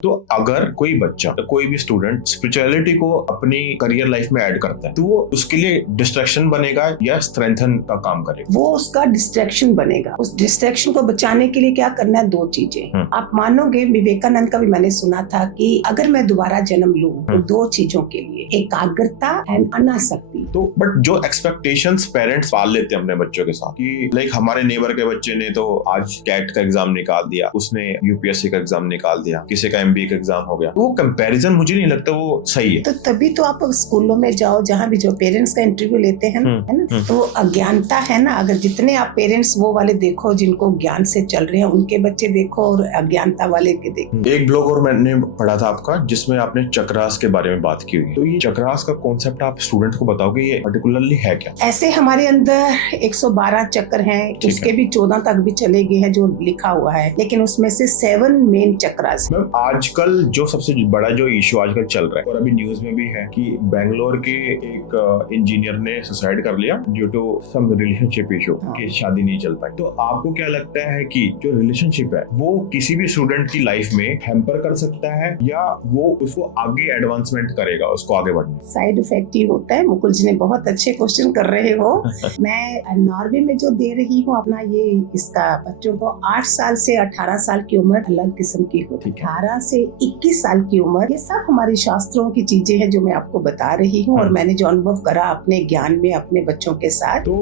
तो अगर कोई बच्चा कोई भी स्टूडेंट स्पिरिचुअलिटी को अपनी करियर लाइफ में ऐड करता है तो वो उसके लिए डिस्ट्रैक्शन बनेगा या स्ट्रेंथन का काम करेगा? वो उसका डिस्ट्रैक्शन बनेगा। उस डिस्ट्रैक्शन को बचाने के लिए क्या करना है? दो चीजें। आप मानोगे, विवेकानंद का भी मैंने सुना था कि अगर मैं दोबारा जन्म लूं तो दो चीजों के लिए, एकाग्रता एंड अनासक्ति। तो बट जो एक्सपेक्टेशंस पेरेंट्स पाल लेते हैं अपने बच्चों के साथ कि लाइक हमारे नेबर के बच्चे ने तो आज कैट का एग्जाम निकाल दिया, उसने यूपीएससी का एग्जाम निकाल दिया, किसी का एमबीए का एग्जाम हो गया, वो कंपैरिजन मुझे नहीं लगता वो सही है। तो तभी तो आप स्कूलों में जाओ जहाँ भी जो पेरेंट्स का इंटरव्यू लेते हैं है ना, तो अज्ञानता है ना। अगर जितने आप पेरेंट्स वो वाले देखो जिनको ज्ञान से चल रहे हैं, उनके बच्चे देखो और अज्ञानता वाले के देखो। एक ब्लॉग और मैंने पढ़ा था आपका जिसमें आपने चक्रास के बारे में बात की हुई है, तो ये चक्रास का कॉन्सेप्ट आप स्टूडेंट को बताओगे ये पर्टिकुलरली है क्या? ऐसे हमारे अंदर 112 चक्र हैं, उसके भी 14 तक भी चले गए हैं जो लिखा हुआ है, लेकिन उसमें से 7 मेन चक्रास। मैम आजकल जो सबसे बड़ा जो इशू आजकल चल रहा है और अभी न्यूज में भी है कि बेंगलोर के एक इंजीनियर ने सुसाइड कर लिया due to some relationship issue, कि शादी नहीं चल पाई। तो आपको क्या लगता है कि जो रिलेशनशिप है वो किसी भी स्टूडेंट की लाइफ में हैम्पर कर सकता है या वो उसको आगे एडवांसमेंट करेगा, उसको आगे बढ़ने? साइड इफेक्ट ही होता है। मुकुल जी ने बहुत अच्छे क्वेश्चन कर रहे हो। मैं नॉर्वे में जो दे रही हूँ अपना ये इसका बच्चों को 8 साल से 18 साल की उम्र अलग किस्म की होती है, 18 से 21 साल की उम्र, ये सब हमारे शास्त्रों की चीजें हैं जो मैं आपको बता रही हूँ और मैंने जो अनुभव करा अपने ज्ञान में अपने बच्चों के साथ। तो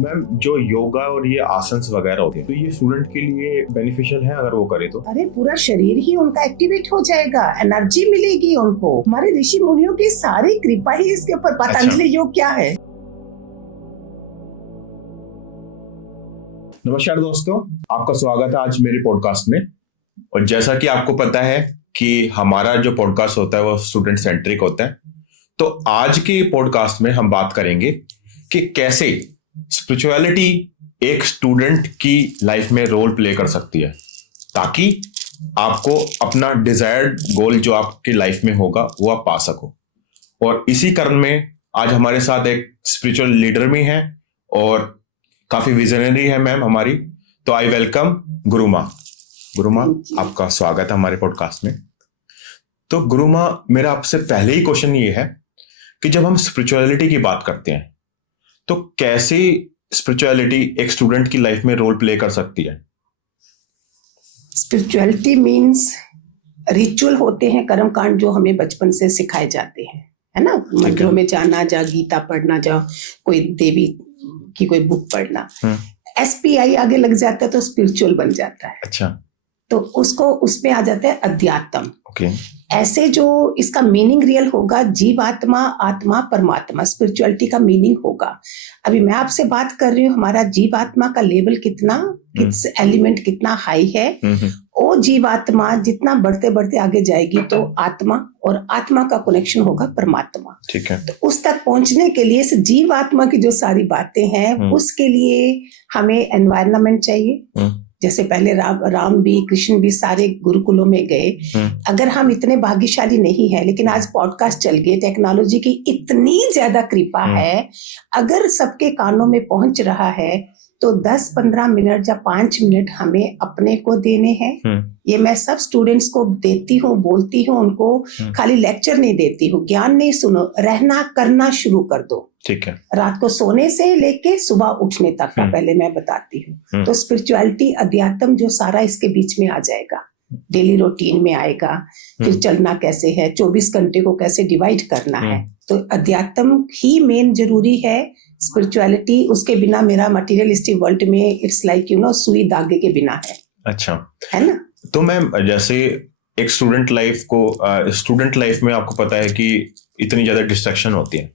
मैम जो योगा और ये आसन्स वगैरह होते हैं तो ये स्टूडेंट के लिए बेनिफिशियल है अगर वो करे तो? अरे पूरा शरीर ही उनका एक्टिवेट हो जाएगा, एनर्जी मिलेगी उनको। हमारे ऋषि मुनियों की सारी कृपा ही इसके ऊपर। पतंजलि योग क्या है? नमस्कार दोस्तों, आपका स्वागत है आज मेरे पॉडकास्ट में। और जैसा कि आपको पता है कि हमारा जो पॉडकास्ट होता है वो स्टूडेंट सेंट्रिक होता है, तो आज के पॉडकास्ट में हम बात करेंगे कि कैसे स्पिरिचुअलिटी एक स्टूडेंट की लाइफ में रोल प्ले कर सकती है ताकि आपको अपना डिजायर्ड गोल जो आपकी लाइफ में होगा वो आप पा सको। और इसी कारण में आज हमारे साथ एक स्पिरिचुअल लीडर भी हैं और काफी विजनरी है मैम हमारी। तो आई वेलकम गुरुमा। गुरुमा, आपका स्वागत है हमारे पॉडकास्ट में। तो गुरुमा, मेरा आपसे पहले ही क्वेश्चन ये है कि जब हम स्पिरिचुअलिटी की बात करते हैं तो कैसे स्पिरिचुअलिटी एक स्टूडेंट की लाइफ में रोल प्ले कर सकती है? स्पिरिचुअलिटी मीन्स रिचुअल होते हैं, कर्मकांड जो हमें बचपन से सिखाए जाते हैं, है ना। मंदिरों में जाना, जा गीता पढ़ना, जा कोई देवी की कोई बुक पढ़ना, SPI आगे लग जाता है तो स्पिरिचुअल बन जाता है। अच्छा, तो उसको उसमें आ जाता है अध्यात्म। ओके। ऐसे जो इसका मीनिंग रियल होगा, जीवात्मा, आत्मा, परमात्मा, स्पिरिचुअलिटी का मीनिंग होगा। अभी मैं आपसे बात कर रही हूँ, हमारा जीवात्मा का लेवल कितना, किस एलिमेंट कितना हाई है, वो जीवात्मा जितना बढ़ते बढ़ते आगे जाएगी तो आत्मा और आत्मा का कनेक्शन होगा परमात्मा। ठीक है। तो उस तक पहुंचने के लिए इस जीवात्मा की जो सारी बातें हैं उसके लिए हमें एनवायरनमेंट चाहिए। जैसे पहले राम भी, कृष्ण भी सारे गुरुकुलों में गए। अगर हम इतने भाग्यशाली नहीं है, लेकिन आज पॉडकास्ट चल गए, टेक्नोलॉजी की इतनी ज्यादा कृपा है, अगर सबके कानों में पहुंच रहा है तो 10-15 मिनट या 5 मिनट हमें अपने को देने हैं। ये मैं सब स्टूडेंट्स को देती हूँ, बोलती हूँ उनको, खाली लेक्चर नहीं देती हूँ, ज्ञान नहीं, सुनो, रहना करना शुरू कर दो। ठीक है। रात को सोने से लेके सुबह उठने तक का पहले मैं बताती हूँ। तो स्पिरिचुअलिटी, अध्यात्म जो सारा इसके बीच में आ जाएगा, डेली रूटीन में आएगा। फिर चलना कैसे है, 24 घंटे को कैसे डिवाइड करना है, तो अध्यात्म ही मेन जरूरी है। स्पिरिचुअलिटी उसके बिना मेरा मटेरियलिस्टिक वर्ल्ड में इट्स लाइक सुई धागे के बिना है। अच्छा, है ना। तो मैम जैसे एक स्टूडेंट लाइफ में आपको पता है कि इतनी ज्यादा डिस्ट्रैक्शन होती है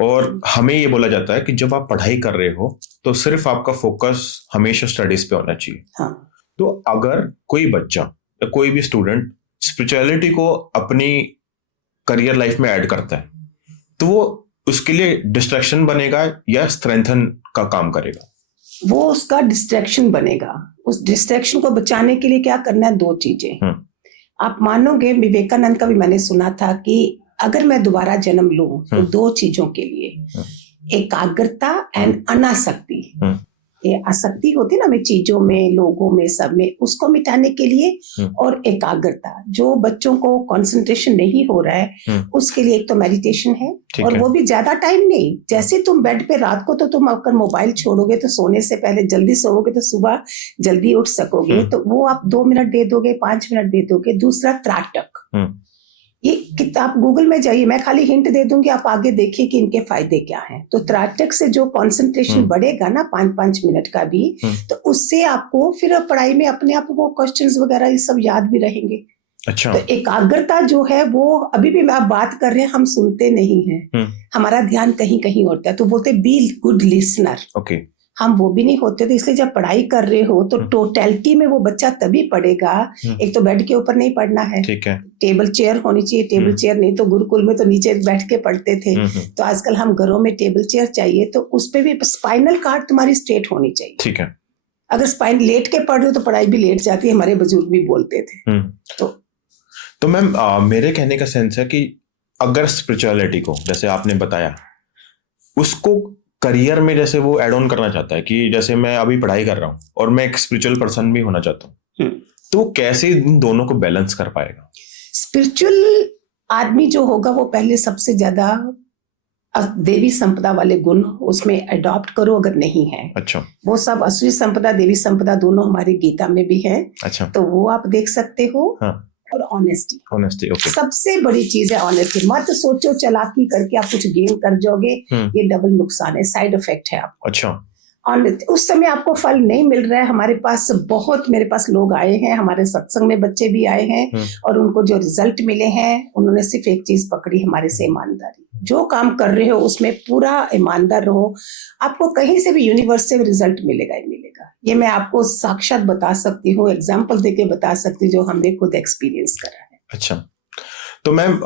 और हमें ये बोला जाता है कि जब आप पढ़ाई कर रहे हो तो सिर्फ आपका फोकस हमेशा स्टडीज पे होना चाहिए। हाँ। तो अगर कोई बच्चा या कोई भी स्टूडेंट स्पिरिचुअलिटी को अपनी करियर लाइफ में ऐड करता है तो वो उसके लिए डिस्ट्रैक्शन बनेगा या स्ट्रेंथन का काम करेगा? वो उसका डिस्ट्रैक्शन बनेगा। उस डिस्ट्रैक्शन को बचाने के लिए क्या करना है? दो चीजें। आप मानोगे, विवेकानंद का भी मैंने सुना था कि अगर मैं दोबारा जन्म लूं तो दो चीजों के लिए, एकाग्रता एंड अनासक्ति। ये आसक्ति होती है ना हमें चीजों में, लोगों में, सब में, उसको मिटाने के लिए, और एकाग्रता, जो बच्चों को कंसंट्रेशन नहीं हो रहा है उसके लिए एक तो मेडिटेशन है, और वो भी ज्यादा टाइम नहीं। जैसे तुम बेड पे रात को तो तुम अगर मोबाइल छोड़ोगे तो सोने से पहले जल्दी सोओगे तो सुबह जल्दी उठ सकोगे, तो वो आप 2 मिनट दे दोगे, 5 मिनट दे दोगे। दूसरा त्राटक, ये किताब गूगल में जाइए, मैं खाली हिंट दे दूंगी, आप आगे देखिए कि इनके फायदे क्या हैं। तो त्राटक से जो कंसंट्रेशन बढ़ेगा ना 5-5 मिनट का भी, तो उससे आपको फिर पढ़ाई में अपने आप वो क्वेश्चंस वगैरह ये सब याद भी रहेंगे। अच्छा। तो एकाग्रता जो है वो अभी भी आप बात कर रहे हैं, हम सुनते नहीं हैं, हमारा ध्यान कहीं कहीं होता है, तो बोलते बी गुड लिसनर। ओके। हम वो भी नहीं होते, तो इसलिए जब पढ़ाई कर रहे हो तो टोटलिटी में वो बच्चा तभी पढ़ेगा। एक तो बेड के ऊपर नहीं पढ़ना है, ठीक है, टेबल चेयर होनी चाहिए। टेबल चेयर नहीं तो गुरुकुल में तो नीचे बैठ के पढ़ते थे, तो आजकल हम घरों में टेबल चेयर चाहिए, तो उस पे भी स्पाइनल कार्ड तुम्हारी स्ट्रेट होनी चाहिए। ठीक है। अगर स्पाइन लेट के पढ़ रहे हो तो पढ़ाई भी लेट जाती है, हमारे बुजुर्ग भी बोलते थे। तो मैम मेरे कहने का सेंस है कि अगर स्पिरिचुअलिटी को, जैसे आपने बताया, उसको करियर में जैसे वो एड ऑन करना चाहता है कि जैसे मैं अभी पढ़ाई कर रहा हूँ और मैं एक स्पिरिचुअल पर्सन भी होना चाहता हूँ, तो वो कैसे इन दोनों को बैलेंस कर पाएगा? स्पिरिचुअल आदमी जो होगा वो पहले सबसे ज्यादा देवी संपदा वाले गुण उसमें अडॉप्ट करो, अगर नहीं है। अच्छा। वो सब असुरी संपदा, देवी संपदा दोनों हमारी गीता में भी है। अच्छा। तो वो आप देख सकते हो। हाँ। और ऑनेस्टी, ओके। सबसे बड़ी चीज है ऑनेस्टी। मत सोचो चालाकी करके आप कुछ गेन कर जाओगे, ये डबल नुकसान है, साइड इफेक्ट है आपको। अच्छा। उस समय आपको फल नहीं मिल रहा है। हमारे पास लोग आए हैं, हमारे सत्संग में बच्चे भी आए हैं, और उनको जो रिजल्ट मिले हैं उन्होंने सिर्फ एक चीज पकड़ी हमारे से, ईमानदारी। जो काम कर रहे हो उसमें पूरा ईमानदार रहो, आपको कहीं से भी यूनिवर्स से रिजल्ट मिलेगा ही मिलेगा। ये मैं आपको साक्षात बता सकती हूँ, एग्जाम्पल देके बता सकती हूँ, जो हमने खुद एक्सपीरियंस करा है। अच्छा। तो मैम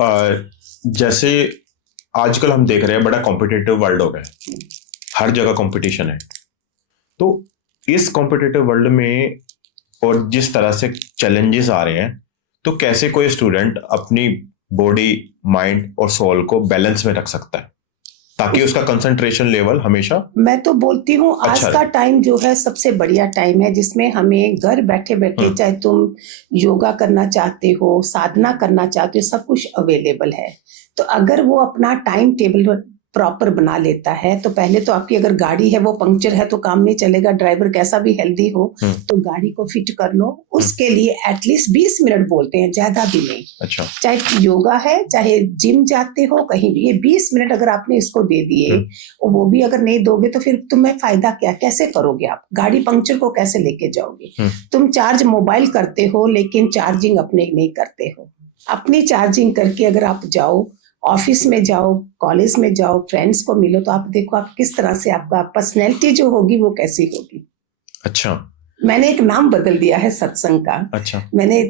जैसे आजकल हम देख रहे हैं बड़ा कॉम्पिटिटिव वर्ल्ड हो गया, हर जगह कंपटीशन है। तो इस कॉम्पिटिटिव वर्ल्ड में और जिस तरह से चैलेंजेस आ रहे हैं, तो कैसे कोई स्टूडेंट अपनी बॉडी, माइंड और सोल को बैलेंस में रख सकता है ताकि उसका कंसंट्रेशन लेवल हमेशा। मैं तो बोलती हूँ आज का टाइम जो है सबसे बढ़िया टाइम है, जिसमें हमें घर बैठे बैठे, चाहे तुम योगा करना चाहते हो, साधना करना चाहते हो, सब कुछ अवेलेबल है। तो अगर वो अपना टाइम टेबल प्रॉपर बना लेता है, तो पहले तो आपकी अगर गाड़ी है वो पंक्चर है तो काम नहीं चलेगा, ड्राइवर कैसा भी हेल्दी हो, तो गाड़ी को फिट कर लो। उसके लिए एटलीस्ट 20 मिनट बोलते हैं, ज्यादा भी नहीं। अच्छा। चाहे योगा है, चाहे जिम जाते हो, कहीं भी, ये 20 मिनट अगर आपने इसको दे दिए, वो भी अगर नहीं दोगे तो फिर तुम्हें फायदा क्या, कैसे करोगे आप? गाड़ी पंक्चर को कैसे लेके जाओगे? तुम चार्ज मोबाइल करते हो लेकिन चार्जिंग अपने नहीं करते हो। अपनी चार्जिंग करके अगर आप जाओ, ऑफिस में जाओ, कॉलेज में जाओ, फ्रेंड्स को मिलो, तो आप देखो आप किस तरह से आपका पर्सनैलिटी जो होगी वो कैसी होगी। अच्छा। मैंने एक नाम बदल दिया है सत्संग का। अच्छा। मैंने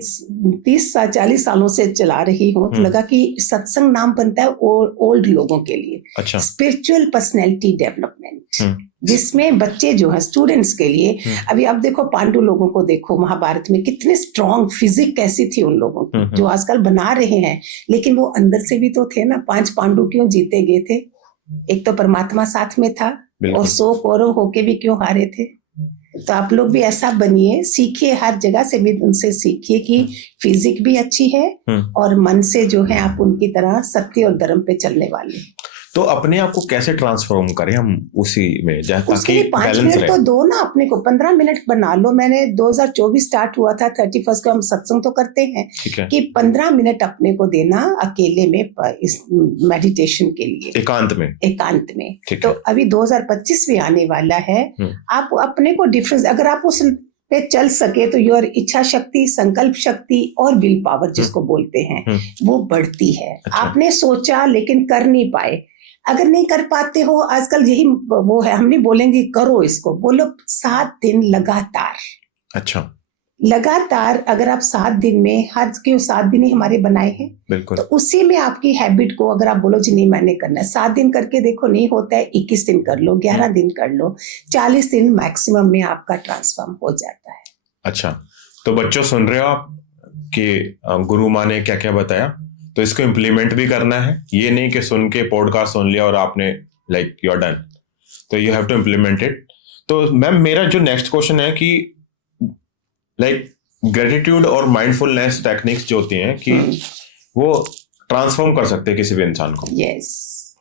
30-40 सालों से चला रही हूँ, तो लगा कि सत्संग नाम बनता है ओल्ड लोगों के लिए। अच्छा। स्पिरिचुअल पर्सनैलिटी डेवलपमेंट, जिसमें बच्चे जो है स्टूडेंट्स के लिए, अभी आप देखो पांडु लोगों को देखो, महाभारत में कितने स्ट्रॉन्ग फिजिक कैसी थी उन लोगों की, जो आजकल बना रहे हैं, लेकिन वो अंदर से भी तो थे ना। 5 पांडु क्यों जीते गए थे? एक तो परमात्मा साथ में था, और 100 कौरव होके भी क्यों हारे थे? तो आप लोग भी ऐसा बनिए, सीखिए, हर जगह से भी उनसे सीखिए कि फिजिक भी अच्छी है और मन से जो है आप उनकी तरह सत्य और धर्म पे चलने वाले। तो अपने आप को कैसे ट्रांसफॉर्म करें हम उसी में, ताकि 5 मिनट तो दो ना अपने को, 15 मिनट बना लो। मैंने 2024 स्टार्ट हुआ था, 31 को हम सत्संग तो करते हैं कि 15 मिनट अपने को देना अकेले में, इस मेडिटेशन के लिए, एकांत में। तो अभी 2025 भी आने वाला है, आप अपने को डिफरेंस, अगर आप उस पे चल सके तो योर इच्छा शक्ति, संकल्प शक्ति और विल पावर जिसको बोलते हैं, वो बढ़ती है। आपने सोचा लेकिन कर नहीं पाए, अगर नहीं कर पाते हो, आजकल यही वो है, हम नहीं बोलेंगे करो इसको, बोलो 7 दिन लगातार। अच्छा। लगातार अगर आप 7 दिन में, हर क्यों 7 दिन ही हमारे बनाए हैं, बिल्कुल, तो उसी में आपकी हैबिट को अगर आप बोलो जी नहीं मैंने करना है, 7 दिन करके देखो, नहीं होता है 21 दिन कर लो, 11 दिन कर लो, 40 दिन मैक्सिमम में आपका ट्रांसफॉर्म हो जाता है। अच्छा। तो बच्चों सुन रहे हो आप कि गुरु माँ ने क्या क्या बताया, तो इसको इम्प्लीमेंट भी करना है। ये नहीं कि सुन के पॉडकास्ट सुन लिया और आपने लाइक यू आर डन, तो you have to implement it. तो मैम मेरा जो नेक्स्ट क्वेश्चन है कि लाइक ग्रेटिट्यूड और माइंडफुलनेस टेक्निक्स जो होती हैं कि वो ट्रांसफॉर्म कर सकते हैं किसी भी इंसान को। यस,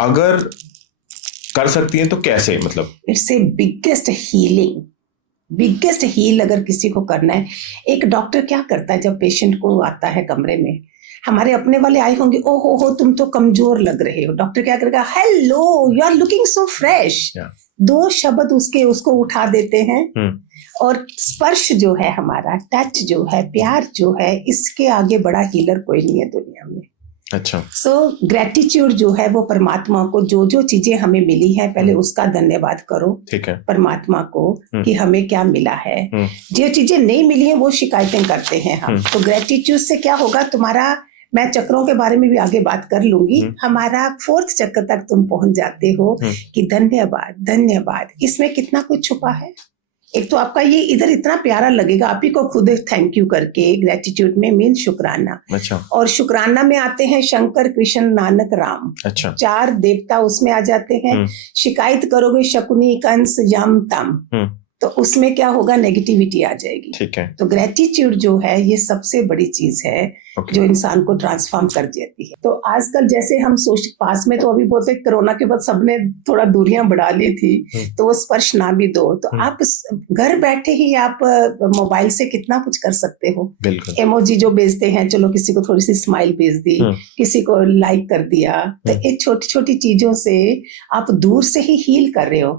अगर कर सकती हैं तो कैसे, मतलब it's a biggest healing, biggest heal अगर किसी को करना है। एक डॉक्टर क्या करता है जब पेशेंट को आता है कमरे में, हमारे अपने वाले आए होंगे, ओ हो तुम तो कमजोर लग रहे हो, डॉक्टर क्या करेगा, hello you are looking so fresh, 2 शब्द उसको उठा देते हैं। और स्पर्श जो है हमारा, टच जो है, प्यार जो है, इसके आगे बड़ा हीलर कोई नहीं है दुनिया में। अच्छा। सो ग्रेटिट्यूड जो है वो परमात्मा को जो जो चीजें हमें मिली हैं पहले उसका धन्यवाद करो। ठीक है। परमात्मा को कि हमें क्या मिला है। जो चीजें नहीं मिली हैं वो शिकायतें करते हैं हम। तो ग्रेटिट्यूड से क्या होगा, तुम्हारा, मैं चक्रों के बारे में भी आगे बात कर लूंगी, हमारा 4th चक्र तक तुम पहुंच जाते हो कि धन्यवाद धन्यवाद। इसमें कितना कुछ छुपा है। एक तो आपका ये इधर इतना प्यारा लगेगा, आप ही को खुद थैंक यू करके, ग्रेटिट्यूड में मीन शुक्राना। अच्छा। और शुक्राना में आते हैं शंकर, कृष्ण, नानक, राम। अच्छा। 4 देवता उसमें आ जाते हैं। शिकायत करोगे शकुनी, कंस, यम, तम, तो उसमें क्या होगा, नेगेटिविटी आ जाएगी। ठीक है। तो ग्रेटिट्यूड जो है ये सबसे बड़ी चीज है जो इंसान को ट्रांसफॉर्म कर देती है। तो आजकल जैसे हम सोच, पास में तो अभी बोलते कोरोना के बाद सबने थोड़ा दूरियां बढ़ा ली थी, तो वो स्पर्श ना भी दो, तो आप घर बैठे ही आप मोबाइल से कितना कुछ कर सकते हो। इमोजी जो भेजते हैं, चलो किसी को थोड़ी सी स्माइल भेज दी, किसी को लाइक कर दिया, तो ये छोटी छोटी चीजों से आप दूर से ही हील कर रहे हो।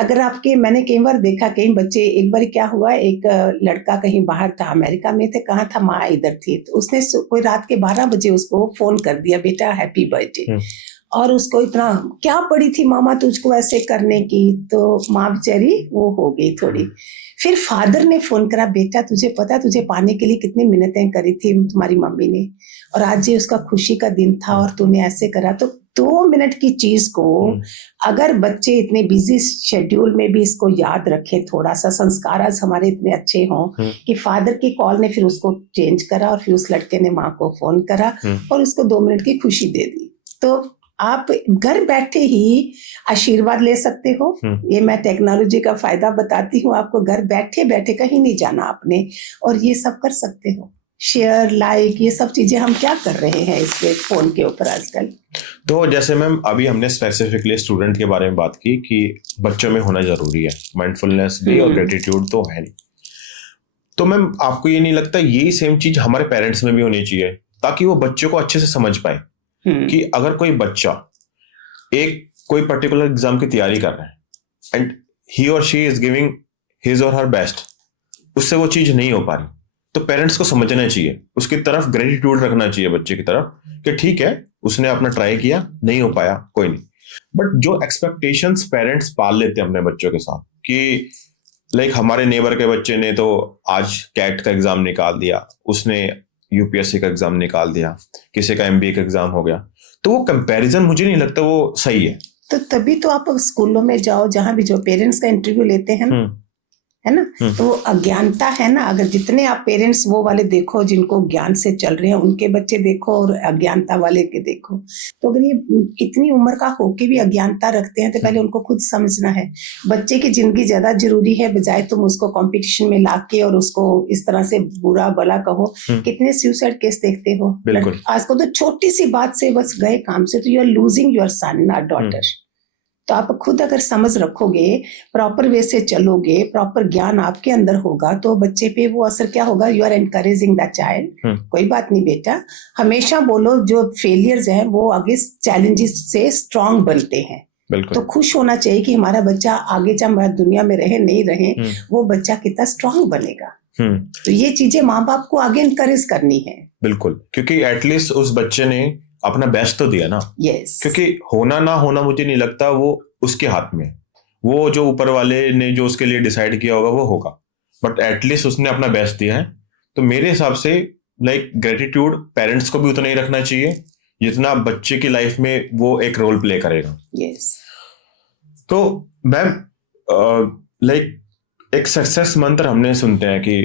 अगर आपके, मैंने कई बार देखा, कई बच्चे, एक बार क्या हुआ, एक लड़का कहीं बाहर था, अमेरिका में थे, कहाँ था, माँ इधर थी, तो उसने कोई रात के 12 बजे उसको फोन कर दिया, बेटा हैप्पी बर्थडे। और उसको इतना, क्या पड़ी थी मामा तुझको ऐसे करने की, तो माँ बेचारी वो हो गई थोड़ी। फिर फादर ने फोन करा, बेटा तुझे पता, तुझे पाने के लिए कितनी मिन्नतें करी थी तुम्हारी मम्मी ने, और आज ये उसका खुशी का दिन था और तूने ऐसे करा। तो 2 मिनट की चीज को अगर बच्चे इतने बिजी शेड्यूल में भी इसको याद रखें, थोड़ा सा संस्कार आज हमारे इतने अच्छे हों कि फादर की कॉल ने फिर उसको चेंज करा, और फिर उस लड़के ने माँ को फोन करा और उसको 2 मिनट की खुशी दे दी। तो आप घर बैठे ही आशीर्वाद ले सकते हो। ये मैं टेक्नोलॉजी का फायदा बताती हूँ आपको, घर बैठे बैठे कहीं नहीं जाना आपने, और ये सब कर सकते हो। शेयर, लाइक, ये सब चीजें हम क्या कर रहे हैं इसके फोन के ऊपर आजकल। तो जैसे मैम अभी हमने स्पेसिफिकली स्टूडेंट के बारे में बात की कि बच्चों में होना जरूरी है, माइंडफुलनेस भी और ग्रेटिट्यूड तो है नहीं, तो मैम आपको ये नहीं लगता यही सेम चीज हमारे पेरेंट्स में भी होनी चाहिए, ताकि वो बच्चों को अच्छे से समझ पाए कि अगर कोई बच्चा एक कोई पर्टिकुलर एग्जाम की तैयारी कर रहा है एंड ही और शी इज गिविंग हिज और हर बेस्ट, उससे वो चीज नहीं हो पा रही, तो पेरेंट्स को समझना चाहिए, उसकी तरफ ग्रेटिट्यूड रखना चाहिए बच्चे की तरफ कि ठीक है उसने अपना ट्राई किया, नहीं हो पाया, कोई नहीं। बट जो एक्सपेक्टेशंस पेरेंट्स पाल लेते हैं अपने बच्चों के साथ कि लाइक हमारे नेबर के बच्चे ने तो आज कैट का एग्जाम निकाल दिया, उसने यूपीएससी का एग्जाम निकाल दिया, किसी का एमबीए का एग्जाम हो गया, तो वो कंपैरिजन मुझे नहीं लगता वो सही है। तो तभी तो आप स्कूलों में जाओ, जहां भी जो पेरेंट्स का इंटरव्यू लेते हैं है ना, तो अज्ञानता है ना। अगर जितने आप पेरेंट्स वो वाले देखो जिनको ज्ञान से चल रहे हैं, उनके बच्चे देखो और अज्ञानता वाले के देखो, तो अगर ये इतनी उम्र का होके भी अज्ञानता रखते हैं तो पहले उनको खुद समझना है। बच्चे की जिंदगी ज्यादा जरूरी है, बजाय तुम उसको कंपटीशन में लाके और उसको इस तरह से बुरा भला कहो। कितने सुसाइड केस देखते हो आजकल, तो छोटी सी बात से बस गए काम से, तो you are losing your son और डॉटर। तो आप खुद अगर समझ रखोगे, प्रॉपर वे से चलोगे, प्रॉपर ज्ञान आपके अंदर होगा, तो बच्चे पे वो असर क्या होगा, you are encouraging the child, कोई बात नहीं बेटा, हमेशा बोलो जो फेलियर्स हैं वो आगे चैलेंजेस से स्ट्रांग बनते हैं। तो खुश होना चाहिए कि हमारा बच्चा आगे चाहे दुनिया में रहे नहीं रहे, वो बच्चा कितना स्ट्रांग बनेगा। तो ये चीजें माँ बाप को आगे एनकरेज करनी है। बिल्कुल, क्योंकि एटलीस्ट उस बच्चे ने अपना बेस्ट तो दिया ना। yes. क्योंकि होना ना होना मुझे नहीं लगता वो उसके हाथ में, वो जो ऊपर वाले ने जो उसके लिए डिसाइड किया होगा वो होगा, बट एटलीस्ट उसने अपना बेस्ट दिया है। तो मेरे हिसाब से लाइक ग्रेटिट्यूड पेरेंट्स को भी उतना ही रखना चाहिए जितना बच्चे की लाइफ में वो एक रोल प्ले करेगा। yes. तो मैम लाइक एक सक्सेस मंत्र हमने सुनते हैं कि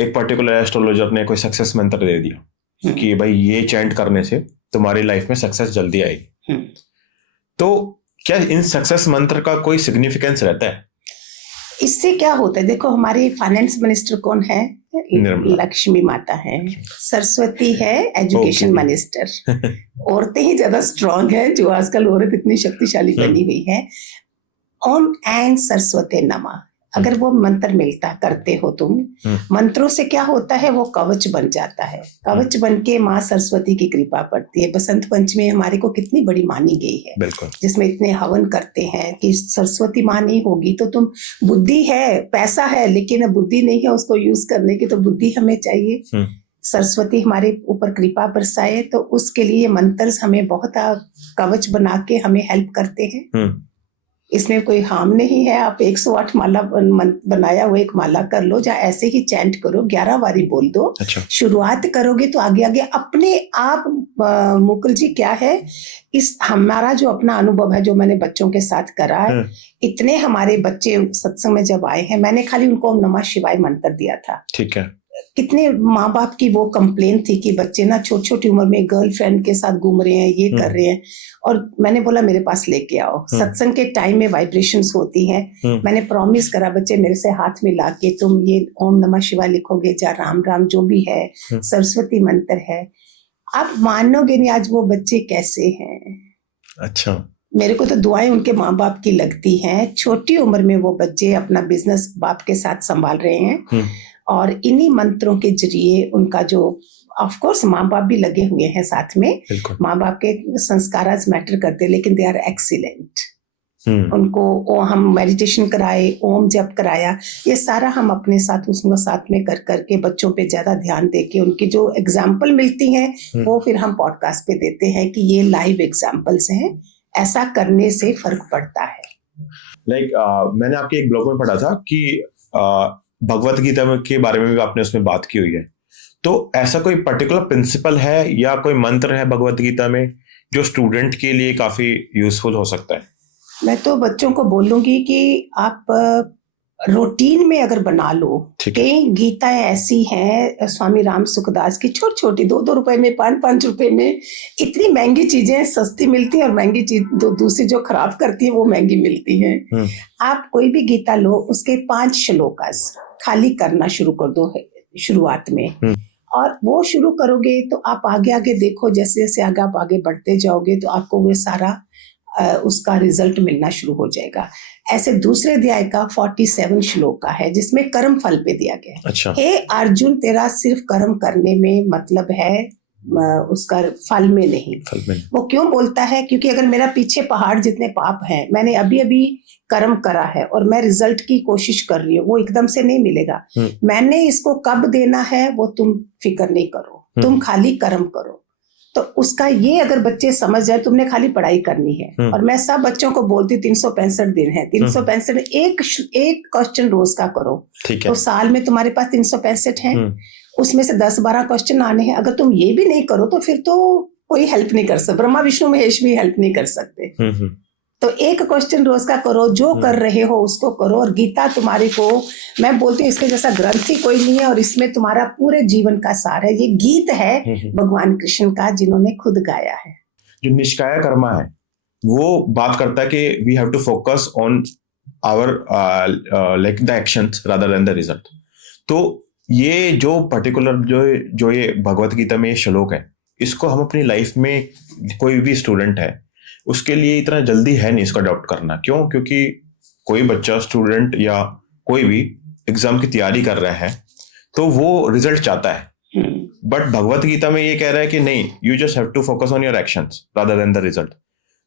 एक पर्टिकुलर एस्ट्रोलॉजर ने कोई सक्सेस मंत्र दे दिया कि भाई ये चैंट करने से तुम्हारी लाइफ में सक्सेस जल्दी आएगी। तो क्या इन सक्सेस मंत्र का कोई सिग्निफिकेंस रहता है? इससे क्या होता है, देखो हमारे फाइनेंस मिनिस्टर कौन है? लक्ष्मी माता है। सरस्वती है एजुकेशन मिनिस्टर। औरतें ही ज्यादा स्ट्रांग है, जो आजकल औरत इतनी शक्तिशाली बनी हुई है। ओम ऐन सरस्वती नमः, अगर वो मंत्र मिलता करते हो तुम, मंत्रों से क्या होता है, वो कवच बन जाता है। कवच बन के माँ सरस्वती की कृपा पड़ती है। बसंत पंचमी हमारे को कितनी बड़ी मानी गई है, जिसमें इतने हवन करते हैं कि सरस्वती माँ नहीं होगी तो तुम, बुद्धि है, पैसा है, लेकिन बुद्धि नहीं है उसको यूज करने की, तो बुद्धि हमें चाहिए। सरस्वती हमारे ऊपर कृपा बरसाए, तो उसके लिए मंत्र हमें बहुत कवच बना के हमें हेल्प करते हैं। इसमें कोई हार्म नहीं है। आप 108 माला बनाया हुआ एक माला कर लो, या ऐसे ही चैंट करो, 11 बारी बोल दो। अच्छा। शुरुआत करोगे तो आगे आगे अपने आप। मुकुल जी क्या है, इस हमारा जो अपना अनुभव है, जो मैंने बच्चों के साथ करा है, इतने हमारे बच्चे सत्संग में जब आए हैं, मैंने खाली उनको ओम नमः शिवाय मंत्र दिया था। ठीक है। कितने माँ बाप की वो कंप्लेन थी कि बच्चे ना छोटी छोटी उम्र में गर्लफ्रेंड के साथ घूम रहे हैं, ये कर रहे हैं, और मैंने बोला मेरे पास लेके आओ। सत्संग के टाइम में वाइब्रेशंस होती हैं। मैंने प्रॉमिस करा, बच्चे मेरे से हाथ मिला के तुम ये ओम नमः शिवाय लिखोगे, या राम राम जो भी है, सरस्वती मंत्र है। आप मानोगे नहीं आज वो बच्चे कैसे हैं। अच्छा। मेरे को तो दुआएं उनके माँ बाप की लगती हैं। छोटी उम्र में वो बच्चे अपना बिजनेस बाप के साथ संभाल रहे हैं, और इन्हीं मंत्रों के जरिए उनका जो, ऑफ कोर्स माँ बाप भी लगे हुए हैं साथ में, माँ बाप के संस्कार मैटर करते, लेकिन दे आर एक्सीलेंट। उनको हम मेडिटेशन कराए, ओम जप कराया, ये सारा हम अपने साथ उसमें साथ में कर करके बच्चों पे ज्यादा ध्यान देके उनकी जो एग्जाम्पल मिलती हैं वो फिर हम पॉडकास्ट पे देते हैं कि ये लाइव एग्जाम्पल्स हैं, ऐसा करने से फर्क पड़ता है। मैंने आपके एक ब्लॉग में पढ़ा था कि भगवत गीता के बारे में भी आपने उसमें बात की हुई है, तो ऐसा कोई पर्टिकुलर प्रिंसिपल है या कोई मंत्र है भगवत गीता में जो स्टूडेंट के लिए काफी यूजफुल हो सकता है? मैं तो बच्चों को बोलूंगी कि आप रूटीन में अगर बना लो, कई गीताएं ऐसी हैं स्वामी राम सुखदास की, छोटी छोटी 2-2 रुपए में, 5-5 रुपए में, इतनी महंगी चीजें सस्ती मिलती है, और महंगी चीज दूसरी जो खराब करती है वो महंगी मिलती है। आप कोई भी गीता लो, उसके 5 श्लोकास खाली करना शुरू कर दो शुरुआत में, और वो शुरू करोगे तो आप आगे आगे देखो, जैसे जैसे आगे आप आगे बढ़ते जाओगे तो आपको वो सारा उसका रिजल्ट मिलना शुरू हो जाएगा। ऐसे दूसरे अध्याय का 47 श्लोक का है, जिसमें कर्म फल पे दिया गया है। अच्छा। हे अर्जुन, तेरा सिर्फ कर्म करने में मतलब है, उसका फल में नहीं। वो क्यों बोलता है? क्योंकि अगर मेरा पीछे पहाड़ जितने पाप हैं, मैंने अभी अभी कर्म करा है और मैं रिजल्ट की कोशिश कर रही हूँ, वो एकदम से नहीं मिलेगा। मैंने इसको कब देना है वो तुम फिक्र नहीं करो, तुम खाली कर्म करो। तो उसका ये अगर बच्चे समझ जाए, तुमने खाली पढ़ाई करनी है। और मैं सब बच्चों को बोलती हूँ 365 दिन है, 365 एक क्वेश्चन रोज का करो, तो साल में तुम्हारे पास 365 है, उसमें से 10-12 क्वेश्चन आने हैं। अगर तुम ये भी नहीं करो तो फिर तो कोई हेल्प नहीं कर सकता, ब्रह्मा विष्णु महेश भी हेल्प नहीं कर सकते। तो एक क्वेश्चन रोज का करो, जो कर रहे हो उसको करो। और गीता तुम्हारे को, मैं बोलती हूँ इसके जैसा ग्रंथ ही कोई नहीं है, और इसमें तुम्हारा पूरे जीवन का सार है। ये गीत है भगवान कृष्ण का, जिन्होंने खुद गाया है। जो निष्काय कर्मा है वो बात करता है कि we have to focus on our like the actions rather than the result. तो ये जो पर्टिकुलर जो ये भगवत गीता में श्लोक है, इसको हम अपनी लाइफ में, कोई भी स्टूडेंट है उसके लिए इतना जल्दी है नहीं इसको अडॉप्ट करना। क्यों? क्योंकि कोई बच्चा, स्टूडेंट या कोई भी एग्जाम की तैयारी कर रहा है तो वो रिजल्ट चाहता है, बट भगवत गीता में ये कह रहा है कि नहीं, you just have to focus on your actions rather than the result.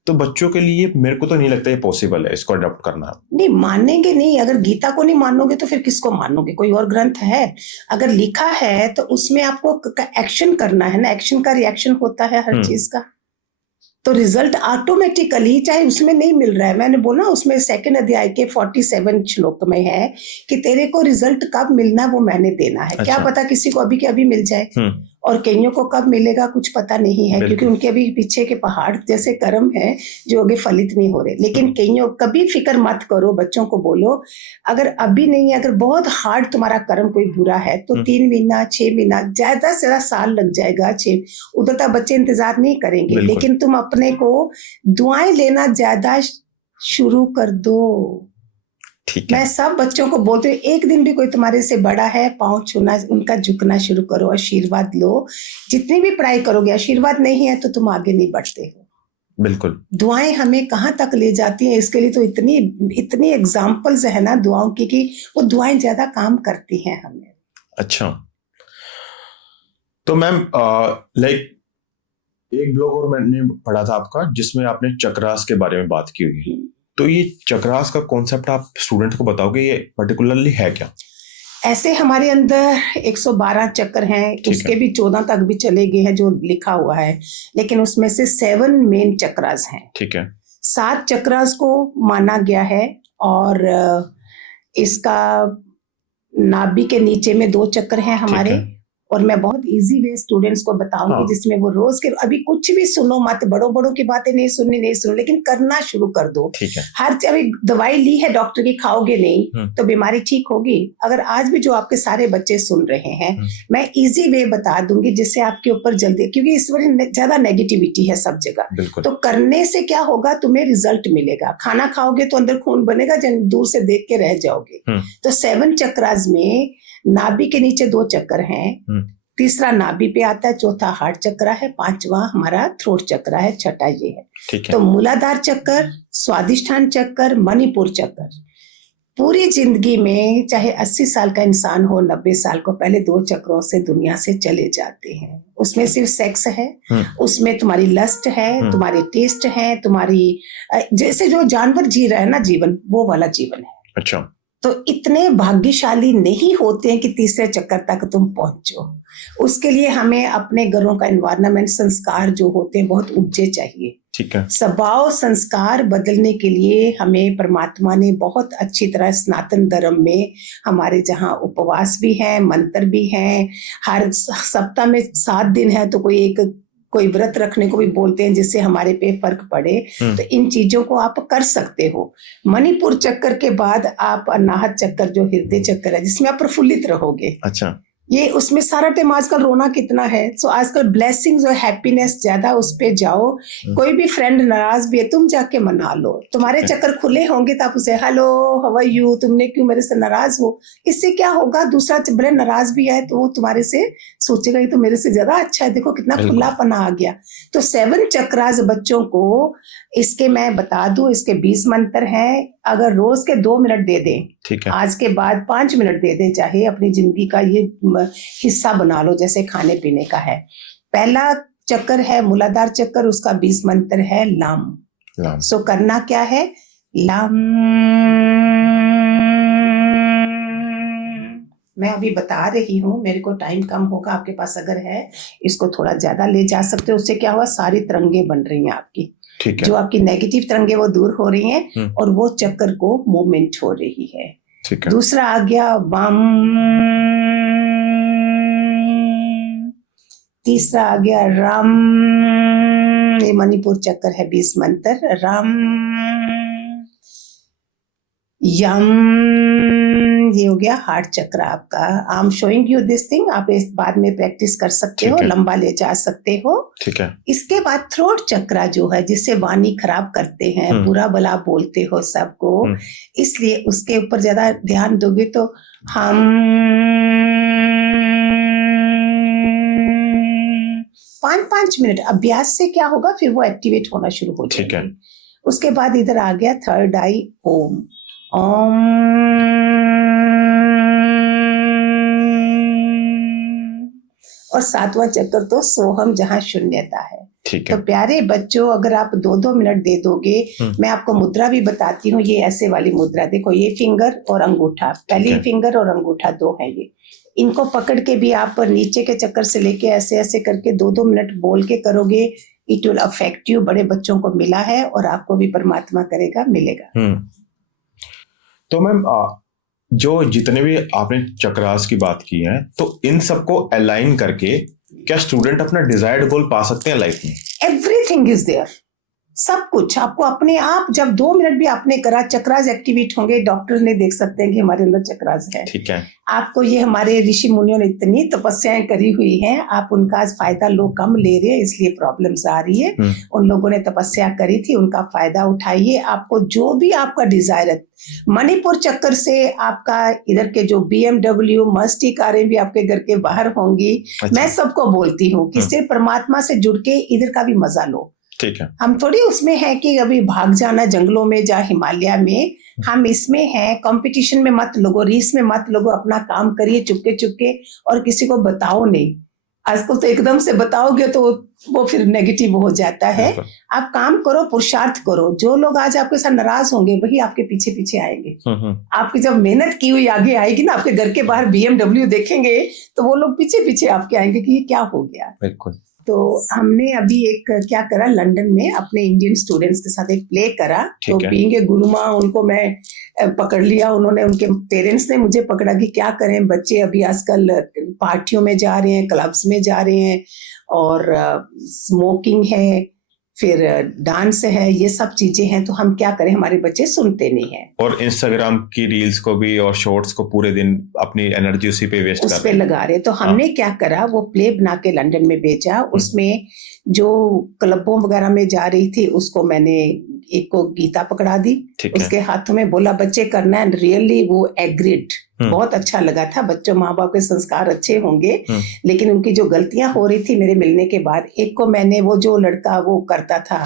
तो बच्चों के लिए मेरे को तो नहीं लगता ये पॉसिबल है इसको अडॉप्ट करना। नहीं मानेंगे नहीं, अगर गीता को नहीं मानोगे तो फिर किसको मानोगे? कोई और ग्रंथ है अगर लिखा है तो उसमें आपको एक्शन करना है ना, एक्शन का रिएक्शन होता है हर चीज का, तो रिजल्ट ऑटोमेटिकली, चाहे उसमें नहीं मिल रहा है। मैंने बोला उसमें 2nd अध्याय के 47 श्लोक में है कि तेरे को रिजल्ट कब मिलना है वो मैंने देना है। अच्छा। क्या पता किसी को अभी के अभी मिल जाए, और कईयों को कब मिलेगा कुछ पता नहीं है, क्योंकि उनके अभी पीछे के पहाड़ जैसे कर्म है जो आगे फलित नहीं हो रहे। लेकिन कईयों, कभी फिक्र मत करो, बच्चों को बोलो अगर अभी नहीं, अगर बहुत हार्ड तुम्हारा कर्म कोई बुरा है तो 3 महीना 6 महीना ज्यादा से ज्यादा साल लग जाएगा, 6 उधर तक बच्चे इंतजार नहीं करेंगे। लेकिन तुम अपने को दुआएं लेना ज्यादा शुरू कर दो। मैं सब बच्चों को बोलती हूँ, एक दिन भी कोई तुम्हारे से बड़ा है, पाँव छूना, उनका झुकना शुरू करो, आशीर्वाद लो। जितनी भी पढ़ाई करोगे, आशीर्वाद नहीं है तो तुम आगे नहीं बढ़ते हो। बिल्कुल। दुआएं हमें कहाँ तक ले जाती हैं, इसके लिए तो इतनी एग्जाम्पल्स है ना दुआओं की, कि वो दुआएं ज्यादा काम करती हैं हमें। अच्छा, तो मैम लाइक एक ब्लॉग और मैंने पढ़ा था आपका जिसमें आपने चक्रास के बारे में बात की हुई है, तो ये चक्रास का कॉन्सेप्ट आप स्टूडेंट को बताओगे, ये पर्टिकुलरली है क्या? ऐसे हमारे अंदर 112 चक्र हैं, उसके भी 14 तक भी चले गए हैं जो लिखा हुआ है, लेकिन उसमें से 7 मेन चक्रास हैं। ठीक है। 7 चक्रास को माना गया है, और इसका नाभि के नीचे में 2 चक्र हैं हमारे, और मैं बहुत इजी वे स्टूडेंट्स को बताऊंगी जिसमें वो रोज के, अभी कुछ भी सुनो मत, बड़ों की बातें नहीं सुनो, लेकिन करना शुरू कर दो। हर अभी दवाई ली है डॉक्टर की, खाओगे नहीं तो बीमारी ठीक होगी? अगर आज भी जो आपके सारे बच्चे सुन रहे हैं, मैं इजी वे बता दूंगी जिससे आपके ऊपर जल्दी, क्योंकि इस बार ज्यादा नेगेटिविटी है सब जगह, तो करने से क्या होगा, तुम्हें रिजल्ट मिलेगा। खाना खाओगे तो अंदर खून बनेगा, दूर से देख के रह जाओगे। तो 7 चक्रास में नाभि के नीचे 2 चक्र हैं, तीसरा नाभि पे आता है, चौथा हार्ट चक्र है, 5वां हमारा थ्रोट चक्र है, छठा ये है। तो मूलाधार चक्र, स्वादिष्ठान चक्र, मणिपुर चक्र। पूरी जिंदगी में चाहे 80 साल का इंसान हो, 90 साल को, पहले 2 चक्रों से दुनिया से चले जाते हैं। उसमें सिर्फ सेक्स है, उसमें तुम्हारी लस्ट है, तुम्हारी टेस्ट है, तुम्हारी जैसे जो जानवर जी रहा है ना जीवन, वो वाला जीवन है। अच्छा। तो इतने भाग्यशाली नहीं होते हैं कि तीसरे चक्कर तक तुम पहुंचो। उसके लिए हमें अपने घरों का एनवायरनमेंट, संस्कार जो होते हैं बहुत ऊंचे चाहिए। ठीक है। स्वभाव संस्कार बदलने के लिए हमें परमात्मा ने बहुत अच्छी तरह सनातन धर्म में हमारे जहाँ उपवास भी है, मंत्र भी हैं, हर सप्ताह में 7 दिन है तो कोई व्रत रखने को भी बोलते हैं जिससे हमारे पे फर्क पड़े। तो इन चीजों को आप कर सकते हो। मणिपुर चक्कर के बाद आप अनाहत चक्कर, जो हृदय चक्कर है, जिसमें आप प्रफुल्लित रहोगे। अच्छा। ये उसमें सारा टाइम आजकल रोना कितना है, सो आजकल ब्लेसिंग्स और हैप्पीनेस ज्यादा, उस पे जाओ। कोई भी फ्रेंड नाराज भी है, तुम जाके मना लो। तुम्हारे चक्कर खुले होंगे तो आप उसे हेलो हाउ आर यू, तुमने क्यों मेरे से नाराज हो, इससे क्या होगा, दूसरा भले नाराज भी है तो वो तुम्हारे से सोचेगा ये तो मेरे से ज्यादा अच्छा है, देखो कितना खुलापना आ गया। तो 7 चक्रास बच्चों को, इसके मैं बता दूं, इसके 20 मंत्र हैं। अगर रोज के 2 मिनट दे दें, ठीक है, आज के बाद 5 मिनट दे दें, चाहे अपनी जिंदगी का ये हिस्सा बना लो, जैसे खाने पीने का है। पहला चक्कर है मूलाधार चक्कर, उसका 20 मंत्र है लम। सो करना क्या है, लम। मैं अभी बता रही हूँ, मेरे को टाइम कम होगा, आपके पास अगर है इसको थोड़ा ज्यादा ले जा सकते हो। उससे क्या हुआ, सारी तरंगे बन रही हैं आपकी, ठीक है, जो आपकी नेगेटिव तरंगे वो दूर हो रही हैं और वो चक्कर को मूवमेंट हो रही है। ठीक है। दूसरा आ गया बम, तीसरा आ गया रम, ये मणिपुर चक्कर है, 20 मंत्र, रम यम, ये हो गया हार्ट चक्र आपका। I am showing you this thing, आप इस बाद में प्रैक्टिस कर सकते हो, लंबा ले जा सकते हो। ठीक है। इसके बाद थ्रोट चक्र जो है, जिससे वाणी खराब करते हैं, बुरा भला बोलते हो सबको, इसलिए उसके ऊपर ज्यादा ध्यान दोगे तो हम 5 मिनट अभ्यास से क्या होगा, फिर वो एक्टिवेट होना शुरू हो जाएगा। उसके बाद इधर आ गया थर्ड आई, ओम। ओम और 7वां चक्कर तो सोहम, जहां शून्यता है। तो प्यारे बच्चों, अगर आप 2-2 मिनट दे दोगे, मैं आपको मुद्रा भी बताती हूँ। ये ऐसे वाली मुद्रा, देखो ये फिंगर और अंगूठा, पहली फिंगर और अंगूठा 2 है ये, इनको पकड़ के भी आप नीचे के चक्कर से लेके ऐसे ऐसे करके 2-2 मिनट बोल के करोगे, इट विल अफेक्ट यू। बड़े बच्चों को मिला है और आपको भी परमात्मा करेगा, मिलेगा। तो मैम, जो जितने भी आपने चक्रास की बात की है, तो इन सबको अलाइन करके क्या स्टूडेंट अपना डिजायर्ड गोल पा सकते हैं लाइफ में? एवरीथिंग इज देयर, सब कुछ आपको अपने आप, जब 2 मिनट भी आपने करा, चक्रास एक्टिवेट होंगे, डॉक्टर ने देख सकते हैं कि हमारे अंदर चक्रास है। ठीक है। आपको ये हमारे ऋषि मुनियों ने इतनी तपस्याएं करी हुई हैं, आप उनका फायदा लोग कम ले रहे हैं, इसलिए प्रॉब्लम्स आ रही है। उन लोगों ने तपस्या करी थी, उनका फायदा उठाइए। आपको जो भी आपका डिजायर है, मणिपुर चक्कर से आपका इधर के जो BMW मस्ती कारें भी आपके घर के बाहर होंगी। अच्छा। मैं सबको बोलती हूँ कि सिर्फ परमात्मा से जुड़ के इधर का भी मजा लो। ठीक है। हम थोड़ी उसमें है कि अभी भाग जाना जंगलों में जा हिमालय में, हम इसमें हैं कंपटीशन में मत लगो, रेस में मत लगो, अपना काम करिए चुपके चुपके और किसी को बताओ नहीं। आजकल तो एकदम से बताओगे तो वो फिर नेगेटिव हो जाता है। आप काम करो, पुरुषार्थ करो। जो लोग आज आपके साथ नाराज होंगे वही आपके पीछे पीछे आएंगे। आपकी जब मेहनत की हुई आगे आएगी ना, आपके घर के बाहर BMW देखेंगे तो वो लोग पीछे पीछे आपके आएंगे कि ये क्या हो गया। बिल्कुल। तो हमने अभी एक क्या करा, लंदन में अपने इंडियन स्टूडेंट्स के साथ एक प्ले करा। तो बीइंग ए गुरु माँ उनको मैं पकड़ लिया, उन्होंने, उनके पेरेंट्स ने मुझे पकड़ा कि क्या करें, बच्चे अभी आजकल पार्टियों में जा रहे हैं, क्लब्स में जा रहे हैं और स्मोकिंग है, फिर डांस है, ये सब चीजें हैं, तो हम क्या करें, हमारे बच्चे सुनते नहीं हैं। और इंस्टाग्राम की रील्स को भी और शॉर्ट्स को पूरे दिन अपनी एनर्जी उसी पे वेस्ट उस पे लगा रहे। तो हमने क्या करा, वो प्ले बना के लंदन में भेजा। उसमें जो क्लबों वगैरह में जा रही थी उसको मैंने एक को गीता पकड़ा दी, उसके हाथों में बोला बच्चे करना है। रियली वो एग्रीड, बहुत अच्छा लगा था। बच्चों, माँ बाप के संस्कार अच्छे होंगे, लेकिन उनकी जो गलतियां हो रही थी मेरे मिलने के बाद, एक को मैंने, वो जो लड़का वो करता था,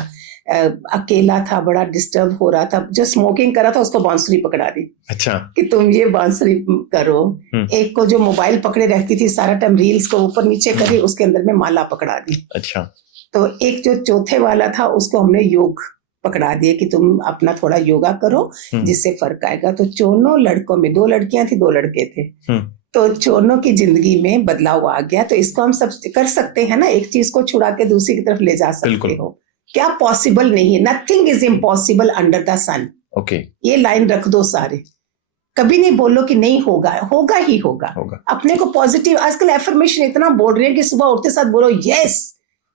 अकेला था, बड़ा डिस्टर्ब हो रहा था, जो स्मोकिंग करा था, उसको बांसुरी पकड़ा दी। अच्छा। कि तुम ये बांसुरी करो। एक को जो मोबाइल पकड़े रहती थी, सारा टाइम रील्स को ऊपर नीचे करी, उसके अंदर में माला पकड़ा दी। अच्छा। तो एक जो चौथे वाला था उसको हमने योग पकड़ा दिए कि तुम अपना थोड़ा योगा करो जिससे फर्क आएगा। तो दोनों लड़कों में, 2 लड़कियां थी 2 लड़के थे, तो दोनों की जिंदगी में बदलाव आ गया। तो इसको हम सब कर सकते हैं ना, एक चीज को छुड़ा के दूसरी की तरफ ले जा सकते हो। क्या पॉसिबल नहीं है? Nothing is impossible under the sun. Okay, ये लाइन रख दो सारे। कभी नहीं बोलो कि नहीं होगा, होगा ही होगा। अपने को पॉजिटिव, आजकल एफर्मेशन इतना बोल रहे हैं कि सुबह उठते साथ बोलो यस,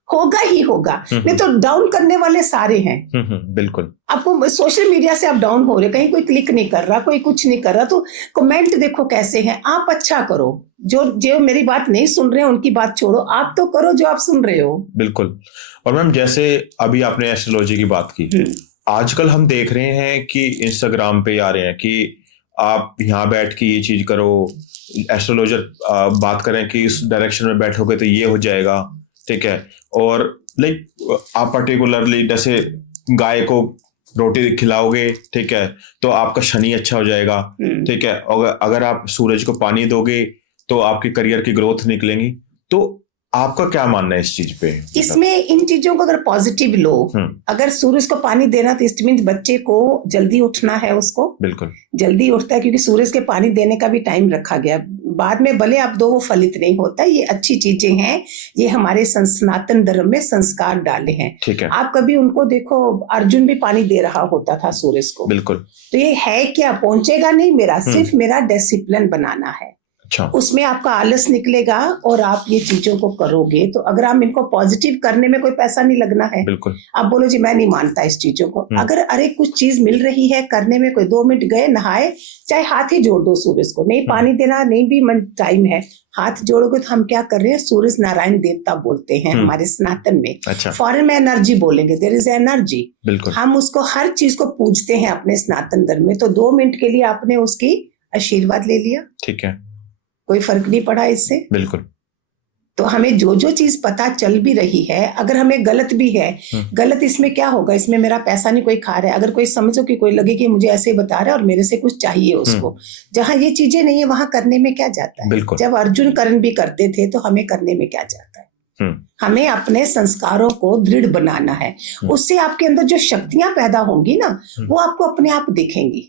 होगा ही होगा। नहीं तो डाउन करने वाले सारे हैं। बिल्कुल। आपको सोशल मीडिया से आप डाउन हो रहे, कहीं कोई क्लिक नहीं कर रहा, कोई कुछ नहीं कर रहा, तो कमेंट देखो कैसे हैं। आप अच्छा करो, जो मेरी बात नहीं सुन रहे हैं उनकी बात छोड़ो, आप तो करो जो आप सुन रहे हो। बिल्कुल। और मैम, जैसे अभी आपने एस्ट्रोलॉजी की बात की, आजकल हम देख रहे हैं कि इंस्टाग्राम पे आ रहे हैं कि आप यहाँ बैठ के ये चीज करो, एस्ट्रोलॉजर बात करें कि इस डायरेक्शन में बैठोगे तो ये हो जाएगा, ठीक है। और लाइक आप पर्टिकुलरली जैसे गाय को रोटी खिलाओगे, ठीक है, तो आपका शनि अच्छा हो जाएगा, ठीक है। और अगर आप सूरज को पानी दोगे तो आपके करियर की ग्रोथ निकलेंगी। तो आपका क्या मानना है इस चीज पे? इसमें इन चीजों को अगर पॉजिटिव लो, अगर सूरज को पानी देना तो इट मींस बच्चे को जल्दी उठना है, उसको बिल्कुल जल्दी उठता है, क्योंकि सूरज के पानी देने का भी टाइम रखा गया। बाद में भले आप दो, वो फलित नहीं होता। ये अच्छी चीजें हैं, ये हमारे सनातन धर्म में संस्कार डाले हैं। ठीक है। आप कभी उनको देखो, अर्जुन भी पानी दे रहा होता था सूरज को, बिल्कुल। तो ये है क्या, पहुंचेगा नहीं मेरा, सिर्फ मेरा डिसिप्लिन बनाना है। अच्छा। उसमें आपका आलस निकलेगा और आप ये चीजों को करोगे। तो अगर हम इनको पॉजिटिव करने में कोई पैसा नहीं लगना है, बिल्कुल। आप बोलो जी मैं नहीं मानता इस चीजों को, अगर अरे कुछ चीज मिल रही है करने में, कोई 2 मिनट गए, नहाए, चाहे हाथ ही जोड़ दो सूरज को, नहीं पानी देना नहीं भी मन टाइम है, हाथ जोड़ोगे। तो हम क्या कर रहे हैं, सूरज नारायण देवता बोलते हैं हमारे सनातन में। अच्छा। फॉरेन में एनर्जी बोलेंगे, देयर इज एनर्जी, बिल्कुल। हम उसको हर चीज को पूजते हैं अपने सनातन धर्म में। तो 2 मिनट के लिए आपने उसकी आशीर्वाद ले लिया, ठीक है, कोई फर्क नहीं पड़ा इससे, बिल्कुल। तो हमें जो जो चीज पता चल भी रही है, अगर हमें गलत भी है, गलत इसमें क्या होगा, इसमें मेरा पैसा नहीं कोई खा रहा है। अगर कोई समझो कि कोई लगे कि मुझे ऐसे बता रहा है और मेरे से कुछ चाहिए उसको, जहां ये चीजें नहीं है वहां करने में क्या जाता है। जब अर्जुन कर्ण भी करते थे तो हमें करने में क्या जाता है। हमें अपने संस्कारों को दृढ़ बनाना है, उससे आपके अंदर जो शक्तियां पैदा होंगी ना, वो आपको अपने आप दिखेंगी।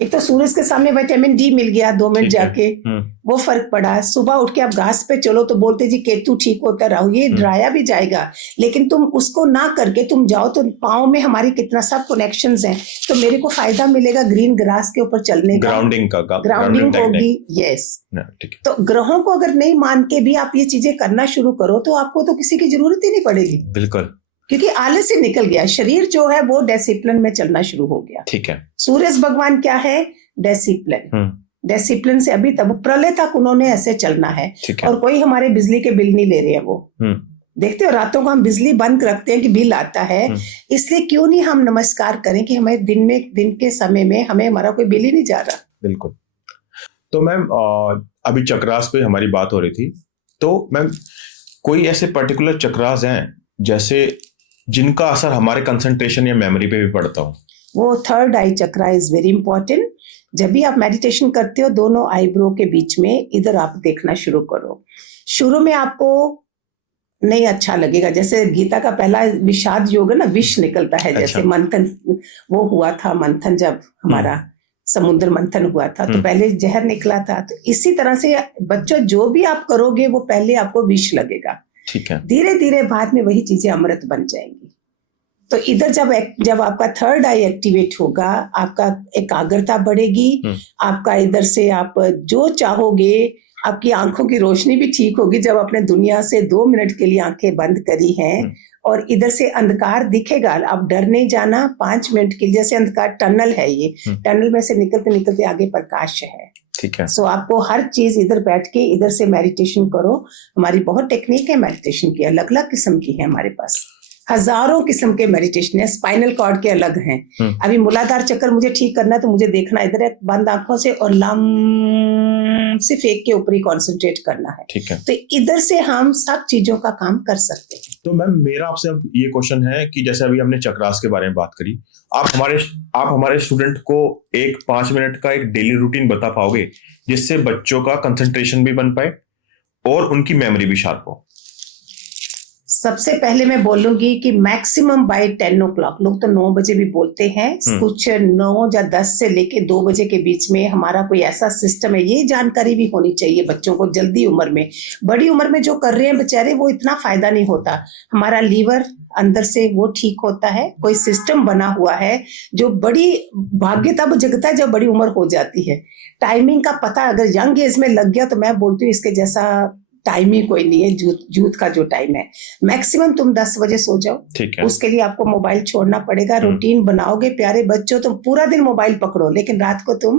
एक तो सूरज के सामने विटामिन डी मिल गया 2 मिनट ठीक है। जाके, वो फर्क पड़ा। सुबह उठ के आप घास पे चलो तो बोलते जी केतु ठीक होता राहु, ये डराया भी जाएगा, लेकिन तुम उसको ना करके तुम जाओ तो पाँव में हमारी कितना सब कनेक्शंस हैं, तो मेरे को फायदा मिलेगा ग्रीन ग्रास के ऊपर चलने का, ग्राउंडिंग होगी। यस, तो ग्रहों को अगर नहीं मान के भी आप ये चीजें करना शुरू करो तो आपको तो किसी की जरूरत ही नहीं पड़ेगी। बिल्कुल, क्योंकि आलस से निकल गया, शरीर जो है वो डिसिप्लिन में चलना शुरू हो गया। ठीक है। सूरज भगवान क्या है? डिसिप्लिन। डिसिप्लिन से अभी तब प्रलय तक उन्होंने ऐसे चलना है, और कोई हमारे बिजली के बिल नहीं ले रहे हैं। वो देखते हो रातों को हम बिजली बंद रखते हैं कि बिल आता है, इसलिए क्यों नहीं हम नमस्कार करें कि हमें दिन के समय में हमें हमारा कोई बिल ही नहीं जा रहा। बिल्कुल। तो मैम अभी चक्रास पे हमारी बात हो रही थी, तो मैम कोई ऐसे पर्टिकुलर चक्रास हैं जैसे जिनका असर हमारे कंसंट्रेशन या मेमोरी पे भी पड़ता हो? वो third I chakra is very important. जब भी आप मेडिटेशन करते हो दोनों आईब्रो के बीच में इधर आप देखना शुरू करो। शुरू में आपको नहीं अच्छा लगेगा, जैसे गीता का पहला विषाद योग है ना, विष निकलता है। जैसे मंथन वो हुआ था, मंथन जब हमारा समुद्र मंथन हुआ था तो पहले जहर निकला था, तो इसी तरह से बच्चों जो भी आप करोगे वो पहले आपको विष लगेगा। ठीक है। धीरे धीरे बाद में वही चीजें अमृत बन जाएंगी। तो इधर जब आपका थर्ड आई एक्टिवेट होगा, आपका एकाग्रता बढ़ेगी, आपका इधर से आप जो चाहोगे, आपकी आंखों की रोशनी भी ठीक होगी। जब आपने दुनिया से 2 मिनट के लिए आंखें बंद करी हैं और इधर से अंधकार दिखेगा, आप डर नहीं जाना। 5 मिनट के लिए, जैसे अंधकार टनल है, ये टनल में से निकलते निकलते आगे प्रकाश है। ठीक है। सो आपको हर चीज इधर बैठ के इधर से मेडिटेशन करो। हमारी बहुत टेक्निक है मेडिटेशन की, अलग अलग किस्म की है हमारे पास, हजारों किस्म के मेडिटेशन है। स्पाइनल कॉर्ड के अलग हैं। अभी मूलाधार चक्कर मुझे ठीक करना है तो मुझे देखना इधर है, बंद आंखों से, और लम सिर्फ एक के ऊपर ही कॉन्सेंट्रेट करना है। ठीक है। तो इधर से हम सब चीजों का काम कर सकते हैं। तो मैम मेरा आपसे अब ये क्वेश्चन है कि जैसे अभी हमने चक्रास के बारे में बात करी, आप हमारे स्टूडेंट को एक 5 मिनट का एक डेली रूटीन बता पाओगे जिससे बच्चों का कंसंट्रेशन भी बन पाए और उनकी मेमोरी भी शार्प हो? सबसे पहले मैं बोलूंगी कि मैक्सिमम बाय 10 o'clock, लोग तो 9 बजे भी बोलते हैं, कुछ 9 या 10 से लेके 2 बजे के बीच में हमारा कोई ऐसा सिस्टम है। ये जानकारी भी होनी चाहिए बच्चों को जल्दी उम्र में। बड़ी उम्र में जो कर रहे हैं बेचारे वो इतना फायदा नहीं होता। हमारा लीवर अंदर से वो ठीक होता है, कोई सिस्टम बना हुआ है जो बड़ी भाग्य तब जगता है जब बड़ी उम्र हो जाती है। टाइमिंग का पता अगर यंग एज में लग गया तो मैं बोलती हूँ इसके जैसा टाइम ही कोई नहीं है। यूथ का जो टाइम है, मैक्सिमम तुम 10 बजे सो जाओ। ठीक है। उसके लिए आपको मोबाइल छोड़ना पड़ेगा। रूटीन बनाओगे प्यारे बच्चों, तुम पूरा दिन मोबाइल पकड़ो, लेकिन रात को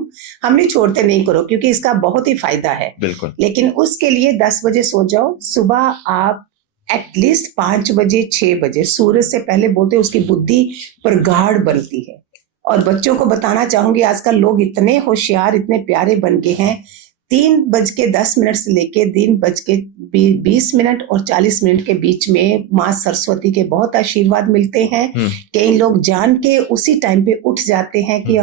हम नहीं छोड़ते, नहीं करो, क्योंकि इसका बहुत ही फायदा है। बिल्कुल। लेकिन उसके लिए 10 बजे सो जाओ। सुबह आप एटलीस्ट 5 बजे 6 बजे सूरज से पहले बोलते उसकी बुद्धि प्रगाढ़ बनती है। और बच्चों को बताना चाहूंगी, आजकल लोग इतने होशियार, इतने प्यारे बन गए हैं। 3:10 से लेके 3:20 और 40 मिनट के बीच में माँ सरस्वती के बहुत आशीर्वाद मिलते हैं। कई लोग जान के उसी टाइम पे उठ जाते हैं कि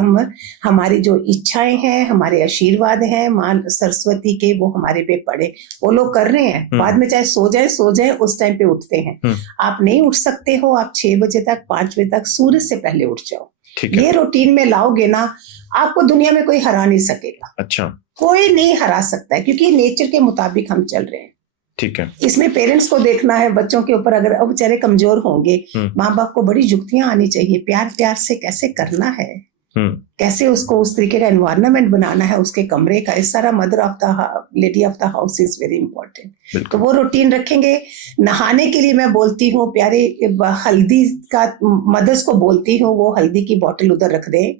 हमारी जो इच्छाएं हैं, हमारे आशीर्वाद हैं माँ सरस्वती के, वो हमारे पे पड़े। वो लोग कर रहे हैं। बाद में चाहे सो जाए उस टाइम पे उठते हैं। आप नहीं उठ सकते हो, आप 6 बजे तक 5 बजे तक सूरज से पहले उठ जाओ। ये रूटीन में लाओगे ना, आपको दुनिया में कोई हरा नहीं सकेगा। अच्छा, कोई नहीं हरा सकता है, क्योंकि नेचर के मुताबिक हम चल रहे हैं। ठीक है। इसमें पेरेंट्स को देखना है बच्चों के ऊपर। अगर अब बेचारे कमजोर होंगे, माँ बाप को बड़ी युक्तियां आनी चाहिए, प्यार से कैसे करना है, कैसे उसको उस तरीके का एनवायरनमेंट बनाना है उसके कमरे का। इस सारा mother of the lady of the house is very important. तो वो रूटीन रखेंगे। नहाने के लिए मैं बोलती हूँ प्यारे, हल्दी का मदर्स को बोलती हूँ, वो हल्दी की बोतल उधर रख दें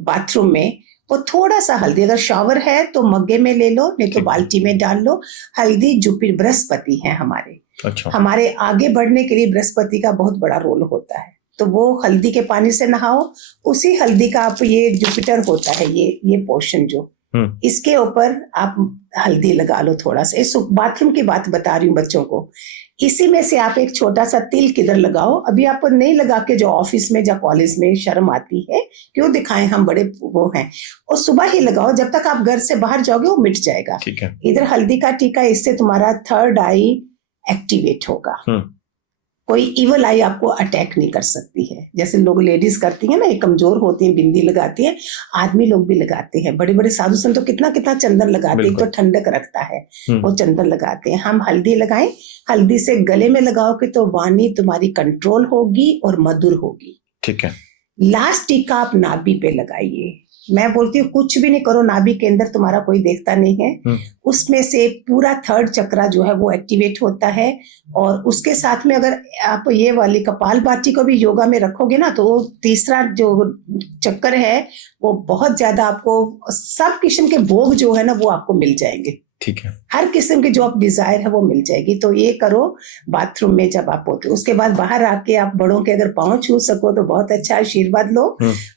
बाथरूम में। वो थोड़ा सा हल्दी, अगर शावर है तो मग्गे में ले लो, नहीं तो बाल्टी में डाल लो। हल्दी जुपिटर बृहस्पति है हमारे। अच्छा। हमारे आगे बढ़ने के लिए बृहस्पति का बहुत बड़ा रोल होता है। तो वो हल्दी के पानी से नहाओ। उसी हल्दी का आप, ये जुपिटर होता है, ये पोर्शन जो, इसके ऊपर आप हल्दी लगा लो थोड़ा सा। इस बाथरूम की बात बता रही हूँ बच्चों को। इसी में से आप एक छोटा सा तिल किधर लगाओ। अभी आपको नहीं लगा के जो ऑफिस में या कॉलेज में शर्म आती है, क्यों दिखाएं, हम बड़े वो हैं। और सुबह ही लगाओ, जब तक आप घर से बाहर जाओगे वो मिट जाएगा। ठीक है। इधर हल्दी का टीका, इससे तुम्हारा थर्ड आई एक्टिवेट होगा। कोई इवल आई आपको अटैक नहीं कर सकती है। जैसे लोग लेडीज करती हैं ना, ये कमजोर होती हैं, बिंदी लगाती हैं, आदमी लोग भी लगाते हैं। बड़े बड़े साधु संत तो कितना कितना चंदन लगाते हैं, तो ठंडक रखता है, वो चंदन लगाते हैं। हम हल्दी लगाएं, हल्दी से गले में लगाओगे तो वाणी तुम्हारी कंट्रोल होगी और मधुर होगी। ठीक है। लास्ट टीका आप नाभि पे लगाइए। मैं बोलती हूँ कुछ भी नहीं करो, नाभि के अंदर तुम्हारा कोई देखता नहीं है, उसमें से पूरा थर्ड चक्रा जो है वो एक्टिवेट होता है। और उसके साथ में अगर आप ये वाली कपालभाति को भी योगा में रखोगे ना, तो तीसरा जो चक्कर है वो बहुत ज्यादा आपको सब किस्म के भोग जो है ना वो आपको मिल जाएंगे। ठीक है। हर किस्म की जो आप डिजायर है वो मिल जाएगी। तो ये करो बाथरूम में जब आप होते हो। उसके बाद बाहर आके आप बड़ों के अगर पांव छू सको तो बहुत अच्छा आशीर्वाद लो।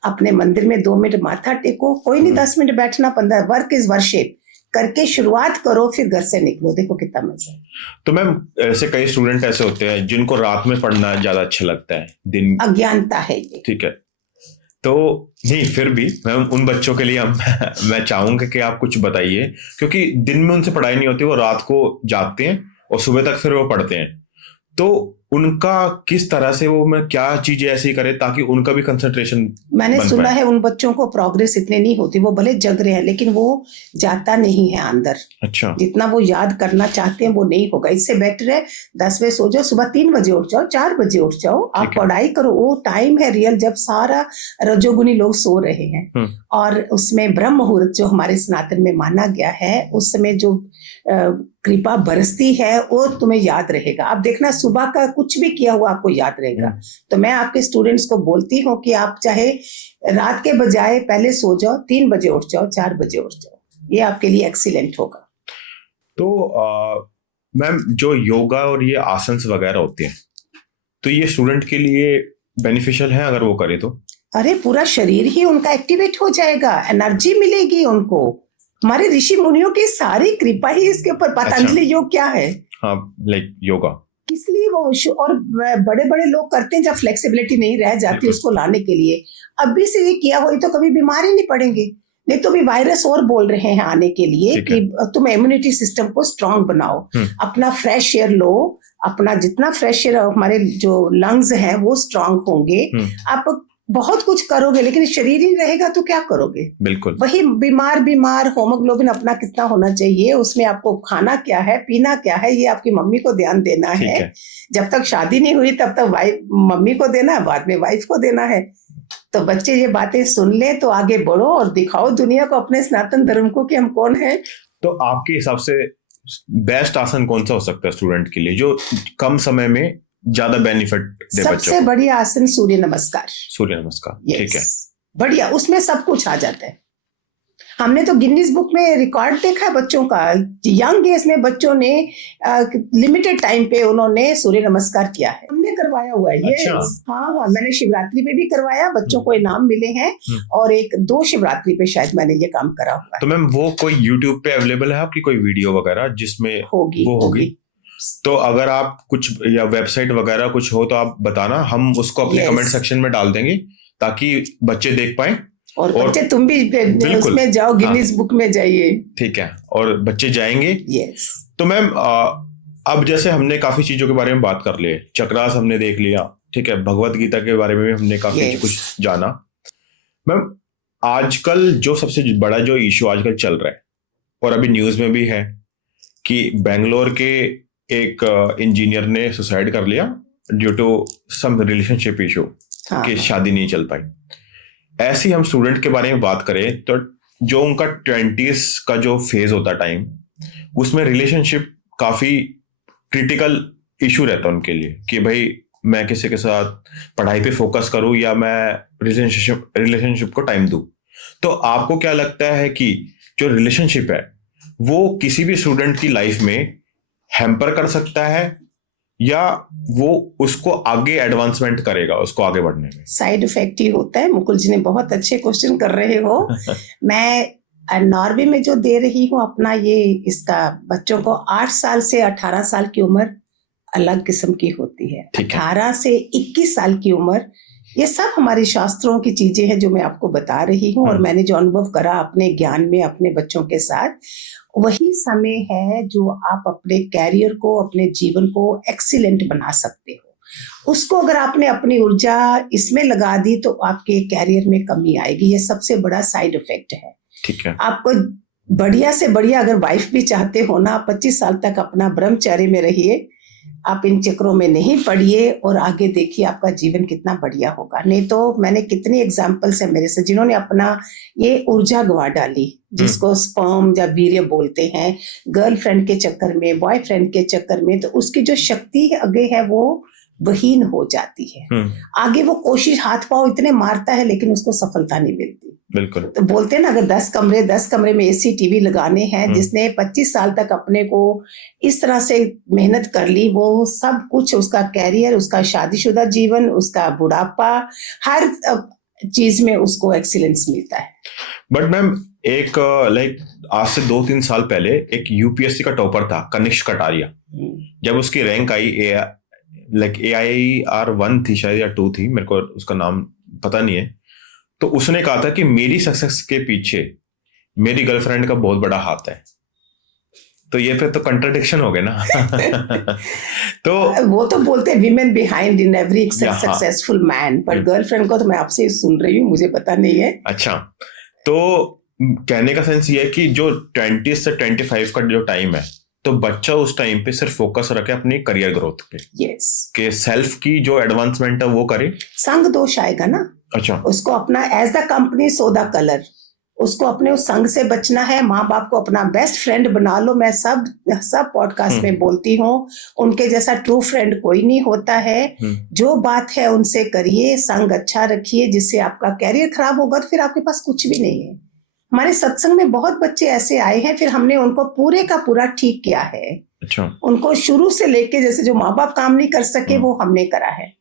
अपने मंदिर में 2 मिनट माथा टेको, कोई नहीं 10 मिनट बैठना, 15 वर्क इज वर्शिप करके शुरुआत करो, फिर घर से निकलो, देखो कितना मजा है। तो मैम ऐसे कई स्टूडेंट ऐसे होते हैं जिनको रात में पढ़ना ज्यादा अच्छा लगता है, दिन अज्ञानता है ये। ठीक है, तो नहीं फिर भी मैं उन बच्चों के लिए मैं चाहूंगा कि आप कुछ बताइए, क्योंकि दिन में उनसे पढ़ाई नहीं होती, वो रात को जागते हैं और सुबह तक फिर वो पढ़ते हैं। तो उनका किस तरह से वो मैं क्या चीजें ऐसी करे ताकि उनका भी कंसंट्रेशन मैंने सुना है उन बच्चों को प्रोग्रेस इतनी नहीं होती, वो भले जग रहे हैं लेकिन वो जाता नहीं है अंदर। अच्छा। जितना वो याद करना चाहते हैं वो नहीं होगा। इससे बेटर है 10 बजे सो जाओ, सुबह 3 बजे उठ जाओ, 4 बजे उठ जाओ, आप पढ़ाई करो। वो टाइम है रियल जब सारा रजोगुनी लोग सो रहे हैं, और उसमें ब्रह्म मुहूर्त जो हमारे सनातन में माना गया है, उस समय जो कृपा बरसती है वो तुम्हें याद रहेगा। आप देखना सुबह का कुछ भी किया हुआ आपको याद रहेगा। तो मैं आपके स्टूडेंट्स को बोलती हूँ कि आप चाहे रात के बजाय पहले सो जाओ, 3 बजे उठ जाओ, 4 बजे उठ जाओ, ये आपके लिए एक्सीलेंट होगा। तो मैम जो योगा और ये आसन्स वगैरह होते हैं, तो ये स्टूडेंट के लिए बेनिफिशियल है अगर वो करे तो? अरे पूरा शरीर ही उनका एक्टिवेट हो जाएगा, एनर्जी मिलेगी उनको। हमारे ऋषि मुनियों की सारी कृपा ही इसके ऊपर। पतंजलि योग क्या है? हाँ, लाइक योगा, इसलिए वो और बड़े बड़े लोग करते हैं जब फ्लेक्सिबिलिटी नहीं रह जाती उसको लाने के लिए। अभी से ये किया हो तो कभी बीमार ही नहीं पड़ेंगे। नहीं तो भी वायरस और बोल रहे हैं आने के लिए कि तुम इम्यूनिटी सिस्टम को स्ट्रांग बनाओ, अपना फ्रेश एयर लो, अपना जितना फ्रेश एयर हमारे जो लंग्स हैं वो स्ट्रांग होंगे। आप बहुत कुछ करोगे लेकिन शरीर ही रहेगा तो क्या करोगे? बिल्कुल वही बीमार। होमोग्लोबिन अपना कितना होना चाहिए, उसमें आपको खाना क्या है, पीना क्या है, ये आपकी मम्मी को ध्यान देना है। जब तक शादी नहीं हुई तब तक वाइफ मम्मी को देना है, बाद में वाइफ को देना है। तो बच्चे ये बातें सुन ले तो आगे बढ़ो और दिखाओ दुनिया को, अपने सनातन धर्म को कि हम कौन है। तो आपके हिसाब से बेस्ट आसन कौन सा हो सकता है स्टूडेंट के लिए जो कम समय में ज्यादा बेनिफिट दे? सबसे बढ़िया आसन सूर्य नमस्कार। सूर्य नमस्कार, ठीक है, बढ़िया, उसमें सब कुछ आ जाता है। हमने तो गिनीज बुक में रिकॉर्ड देखा है बच्चों का, यंग एज में बच्चों ने लिमिटेड टाइम पे उन्होंने सूर्य नमस्कार किया है, हमने करवाया हुआ है। अच्छा। हाँ, मैंने शिवरात्रि पे भी करवाया, बच्चों को इनाम मिले हैं, और 1-2 शिवरात्रि पे शायद मैंने ये काम करा हुआ है। तो मैम वो कोई यूट्यूब पे अवेलेबल है आपकी कोई वीडियो वगैरह जिसमें होगी? तो अगर आप कुछ या वेबसाइट वगैरह कुछ हो तो आप बताना, हम उसको अपने कमेंट सेक्शन में डाल देंगे ताकि बच्चे देख पाए। और बच्चे तुम भी उसमें जाओ, गिनीज बुक में जाइए। ठीक है, और बच्चे जाएंगे। यस। तो मैम अब जैसे हमने काफी चीजों के बारे में बात कर लिए, चक्रास हमने देख लिया, ठीक है, भगवत गीता के बारे में भी हमने काफी कुछ जाना। मैम आजकल जो सबसे बड़ा जो इशू आजकल चल रहा है और अभी न्यूज में भी है कि बेंगलोर के एक इंजीनियर ने सुसाइड कर लिया due to some relationship issue, कि शादी नहीं चल पाई। ऐसे हम स्टूडेंट के बारे में बात करें तो जो उनका 20s का जो फेज होता है टाइम, उसमें रिलेशनशिप काफी क्रिटिकल इशू रहता है उनके लिए कि भाई मैं किसी के साथ पढ़ाई पे फोकस करूं या मैं रिलेशनशिप को टाइम दूं। तो आपको क्या लगता है कि जो रिलेशनशिप है वो किसी भी स्टूडेंट की लाइफ में हैम्पर कर सकता है या वो उसको आगे एडवांसमेंट करेगा, उसको आगे बढ़ने में? साइड इफेक्ट ही होता है। मुकुल जी ने बहुत अच्छे क्वेश्चन कर रहे हो। मैं नॉर्वे में जो दे रही हूँ अपना ये इसका बच्चों को 8 साल से 18 साल की उम्र अलग किस्म की होती है। 18 से 21 साल की उम्र, ये सब हमारे शास्त्रों की चीजें हैं जो मैं आपको बता रही हूँ, और मैंने जो अनुभव करा अपने ज्ञान में अपने बच्चों के साथ, वही समय है जो आप अपने कैरियर को, अपने जीवन को एक्सीलेंट बना सकते हो। उसको अगर आपने अपनी ऊर्जा इसमें लगा दी तो आपके कैरियर में कमी आएगी। ये सबसे बड़ा साइड इफेक्ट है। ठीक है। आपको बढ़िया से बढ़िया अगर वाइफ भी चाहते हो ना, 25 साल तक अपना ब्रह्मचर्य में रहिए, आप इन चक्रों में नहीं पड़िए और आगे देखिए आपका जीवन कितना बढ़िया होगा। नहीं तो मैंने कितनी एग्जाम्पल्स है मेरे से जिन्होंने अपना ये ऊर्जा गवा डाली, जिसको स्पर्म या वीर्य बोलते हैं, गर्लफ्रेंड के चक्कर में, बॉयफ्रेंड के चक्कर में, तो उसकी जो शक्ति आगे है वो वहीन हो जाती है। आगे वो कोशिश हाथ पांव इतने मारता है लेकिन उसको सफलता नहीं मिलती। बिल्कुल। तो बोलते हैं ना, अगर 10 कमरे में एसी टीवी लगाने हैं, जिसने 25 साल तक अपने को इस तरह से मेहनत कर ली, वो सब कुछ, उसका कैरियर, उसका शादीशुदा जीवन, उसका बुढ़ापा, हर चीज में उसको एक्सीलेंस मिलता है। बट मैम एक आज से 2-3 साल पहले एक यूपीएससी का टॉपर था कनिष्क कटारिया। जब उसकी रैंक आई AIR 1 थी शायद या 2 थी, मेरे को उसका नाम पता नहीं है, तो उसने कहा था कि मेरी सक्सेस के पीछे मेरी गर्लफ्रेंड का बहुत बड़ा हाथ है। तो ये फिर तो कंट्राडिक्शन हो गया ना। तो वो तो बोलते हैं women behind in every successful man, पर गर्लफ्रेंड को तो मैं आपसे सुन रही हूँ, मुझे पता नहीं है। अच्छा, तो कहने का सेंस ये है कि जो 20 से 25 का जो टाइम है, तो बच्चा उस टाइम पे सिर्फ फोकस रखे अपनी करियर ग्रोथ पे, यस, के सेल्फ की जो एडवांसमेंट है वो करे। संग दोष आएगा ना। अच्छा, उसको अपना as the company so the colour, उसको अपने उस संग से बचना है। माँ बाप को अपना बेस्ट फ्रेंड बना लो। मैं सब पॉडकास्ट में बोलती हूँ, उनके जैसा ट्रू फ्रेंड कोई नहीं होता है। जो बात है उनसे करिए, संग अच्छा रखिए, जिससे आपका कैरियर खराब होगा तो फिर आपके पास कुछ भी नहीं है। हमारे सत्संग में बहुत बच्चे ऐसे आए हैं, फिर हमने उनको पूरे का पूरा ठीक किया है। अच्छा, उनको शुरू से लेके, जैसे जो माँ बाप काम नहीं कर सके वो हमने करा है।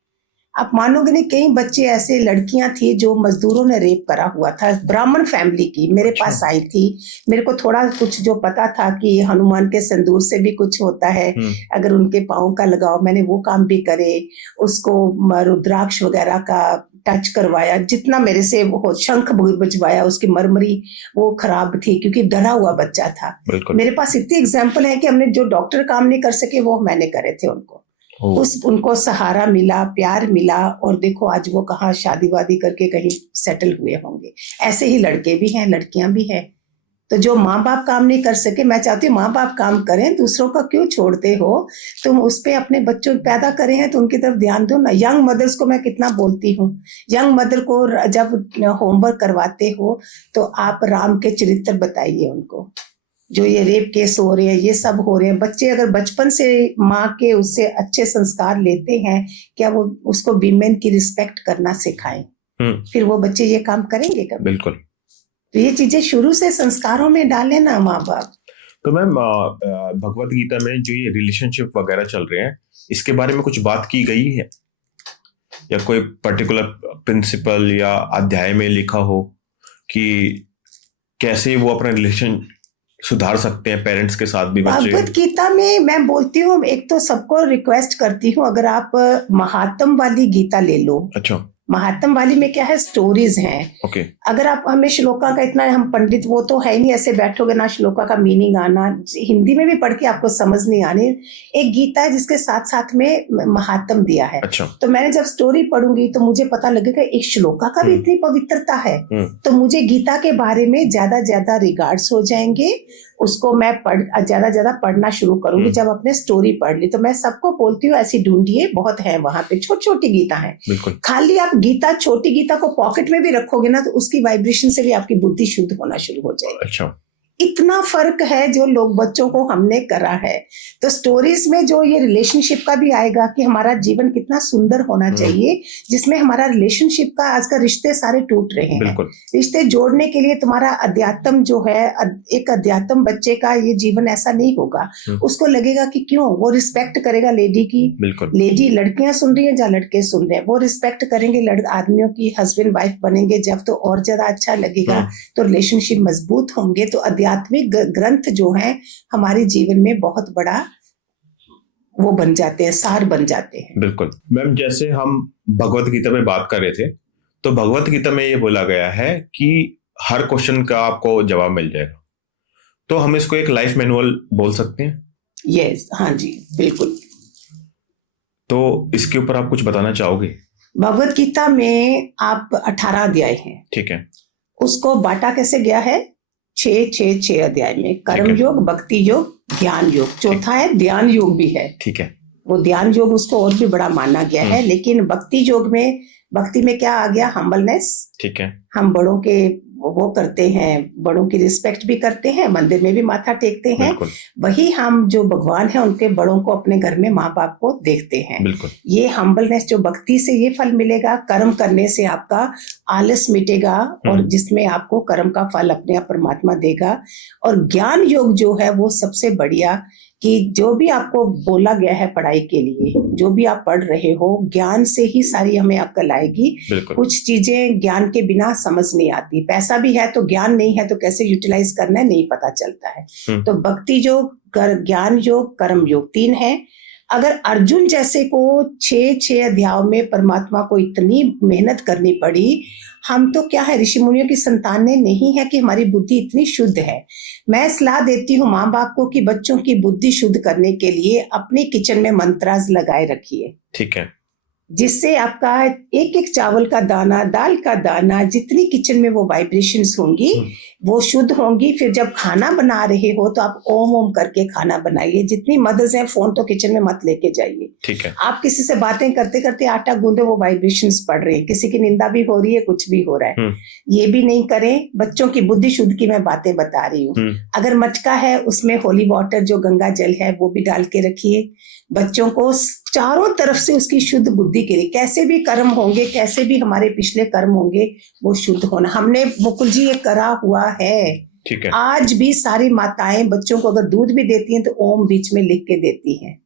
आप मानोगे नहीं, कई बच्चे ऐसे, लड़कियां थी जो मजदूरों ने रेप करा हुआ था, ब्राह्मण फैमिली की, मेरे पास आई थी। मेरे को थोड़ा कुछ जो पता था कि हनुमान के सिंदूर से भी कुछ होता है, अगर उनके पाँव का लगाओ, मैंने वो काम भी करे। उसको रुद्राक्ष वगैरह का टच करवाया, जितना मेरे से वो शंख बजवाया, उसकी मरमरी वो खराब थी क्योंकि डरा हुआ बच्चा था। मेरे पास इतनी एग्जाम्पल है कि हमने जो डॉक्टर काम नहीं कर सके वो मैंने करे थे उनको। उनको सहारा मिला, प्यार मिला, और देखो आज वो कहाँ शादी वादी करके कहीं सेटल हुए होंगे। ऐसे ही लड़के भी हैं, लड़कियां भी हैं। तो जो माँ बाप काम नहीं कर सके, मैं चाहती हूँ माँ बाप काम करें, दूसरों का क्यों छोड़ते हो तुम। उस पे अपने बच्चों पैदा करें हैं तो उनकी तरफ ध्यान दो ना। यंग मदर्स को मैं कितना बोलती हूँ, यंग मदर को जब होमवर्क करवाते हो तो आप राम के चरित्र बताइए उनको। जो ये रेप केस हो रहे हैं, ये सब हो रहे हैं, बच्चे अगर बचपन से माँ के उससे अच्छे संस्कार लेते हैं, क्या वो उसको विमेन की रिस्पेक्ट करना सिखाएं, फिर वो बच्चे ये काम करेंगे कभी? बिल्कुल। तो ये चीजें शुरू से संस्कारों में डालें ना माँ बाप। तो मैम भगवत गीता में जो ये रिलेशनशिप वगैरह चल रहे हैं, इसके बारे में कुछ बात की गई है या कोई पर्टिकुलर प्रिंसिपल या अध्याय में लिखा हो कि कैसे वो अपना रिलेशन सुधार सकते हैं पेरेंट्स के साथ भी बच्चे? भगवत गीता में मैं बोलती हूँ, एक तो सबको रिक्वेस्ट करती हूँ, अगर आप महात्म वाली गीता ले लो। अच्छा, महात्म वाली में क्या है, स्टोरीज हैं। ओके। अगर आप हमें श्लोका का इतना, हम पंडित वो तो है नहीं, ऐसे बैठोगे ना श्लोका का मीनिंग आना, हिंदी में भी पढ़ के आपको समझ नहीं आनी। एक गीता है जिसके साथ साथ में महात्म दिया है। अच्छा। तो मैंने जब स्टोरी पढ़ूंगी तो मुझे पता लगेगा एक श्लोका का भी इतनी पवित्रता है, तो मुझे गीता के बारे में ज्यादा रिगार्ड्स हो जाएंगे। उसको मैं ज्यादा पढ़ना शुरू करूंगी जब अपने स्टोरी पढ़ ली। तो मैं सबको बोलती हूँ ऐसी ढूंढिए, बहुत है वहां पे, छोटी गीता है। खाली आप गीता, छोटी गीता को पॉकेट में भी रखोगे ना तो उसकी वाइब्रेशन से भी आपकी बुद्धि शुद्ध होना शुरू हो जाएगी। अच्छा, इतना फर्क है जो लोग बच्चों को हमने करा है। तो स्टोरीज में जो ये रिलेशनशिप का भी आएगा कि हमारा जीवन कितना सुंदर होना चाहिए, जिसमें हमारा रिलेशनशिप का, आज का रिश्ते सारे टूट रहे हैं। रिश्ते जोड़ने के लिए तुम्हारा अध्यात्म जो है, एक अध्यात्म बच्चे का ये जीवन ऐसा नहीं होगा। उसको लगेगा कि क्यों, वो रिस्पेक्ट करेगा लेडी की। लेडी, लड़कियां सुन रही है या लड़के सुन रहे हैं, वो रिस्पेक्ट करेंगे आदमियों की, हस्बैंड वाइफ बनेंगे जब, तो और ज्यादा अच्छा लगेगा। तो रिलेशनशिप मजबूत होंगे। तो आध्यात्मिक ग्रंथ जो हैं हमारे जीवन में बहुत बड़ा वो बन जाते हैं, सार बन जाते हैं। बिल्कुल मैम, जैसे हम भगवत गीता में बात कर रहे थे, तो भगवत गीता में ये बोला गया है कि हर क्वेश्चन का आपको जवाब मिल जाएगा। तो हम इसको एक लाइफ मैनुअल बोल सकते हैं? यस, हाँ जी, बिल्कुल। तो इसके ऊपर आप कुछ बताना चाहोगे? भगवत गीता में आप 18 अध्याय हैं, ठीक है, उसको बांटा कैसे गया है? 6 अध्याय में कर्म योग, भक्ति योग, ज्ञान योग, चौथा है ध्यान योग भी है। ठीक है, वो ध्यान योग उसको और भी बड़ा माना गया है। लेकिन भक्ति में क्या आ गया? हम्बलनेस। ठीक है, हम बड़ों के वो करते हैं, बड़ों की रिस्पेक्ट भी करते हैं, मंदिर में भी माथा टेकते हैं। वही हम जो भगवान है उनके बड़ों को अपने घर में माँ बाप को देखते हैं। ये हम्बलनेस जो भक्ति से ये फल मिलेगा। कर्म करने से आपका आलस मिटेगा और जिसमें आपको कर्म का फल अपने आप परमात्मा देगा। और ज्ञान योग जो है वो सबसे बढ़िया, कि जो भी आपको बोला गया है पढ़ाई के लिए, जो भी आप पढ़ रहे हो, ज्ञान से ही सारी हमें अक्ल आएगी। कुछ चीजें ज्ञान के बिना समझ नहीं आती। पैसा भी है तो ज्ञान नहीं है तो कैसे यूटिलाइज करना है नहीं पता चलता है। तो भक्ति योग, ज्ञान योग, कर्म योग 3 है। अगर अर्जुन जैसे को 6 अध्यायों में परमात्मा को इतनी मेहनत करनी पड़ी, हम तो क्या है ऋषि मुनियों की संतानें नहीं है कि हमारी बुद्धि इतनी शुद्ध है। मैं सलाह देती हूँ माँ बाप को कि बच्चों की बुद्धि शुद्ध करने के लिए अपने किचन में मंत्रास लगाए रखिए। ठीक है, जिससे आपका एक एक चावल का दाना, दाल का दाना, जितनी किचन में वो वाइब्रेशंस होंगी वो शुद्ध होंगी। फिर जब खाना बना रहे हो तो आप ओम ओम करके खाना बनाइए। जितनी मदर्स हैं, फोन तो किचन में मत लेके जाइए। ठीक है, आप किसी से बातें करते करते आटा गूंदे, वो वाइब्रेशंस पड़ रहे हैं, किसी की निंदा भी हो रही है, कुछ भी हो रहा है। ये भी नहीं करें। बच्चों की बुद्धि शुद्ध की मैं बातें बता रही हूँ। अगर मटका है उसमें होली वाटर जो गंगा जल है वो भी डाल के रखिए। बच्चों को चारों तरफ से उसकी शुद्ध बुद्धि के लिए, कैसे भी कर्म होंगे, कैसे भी हमारे पिछले कर्म होंगे, वो शुद्ध होना। हमने मुकुल जी ये करा हुआ है। ठीक है, आज भी सारी माताएं बच्चों को अगर दूध भी देती हैं तो ओम बीच में लिख के देती हैं।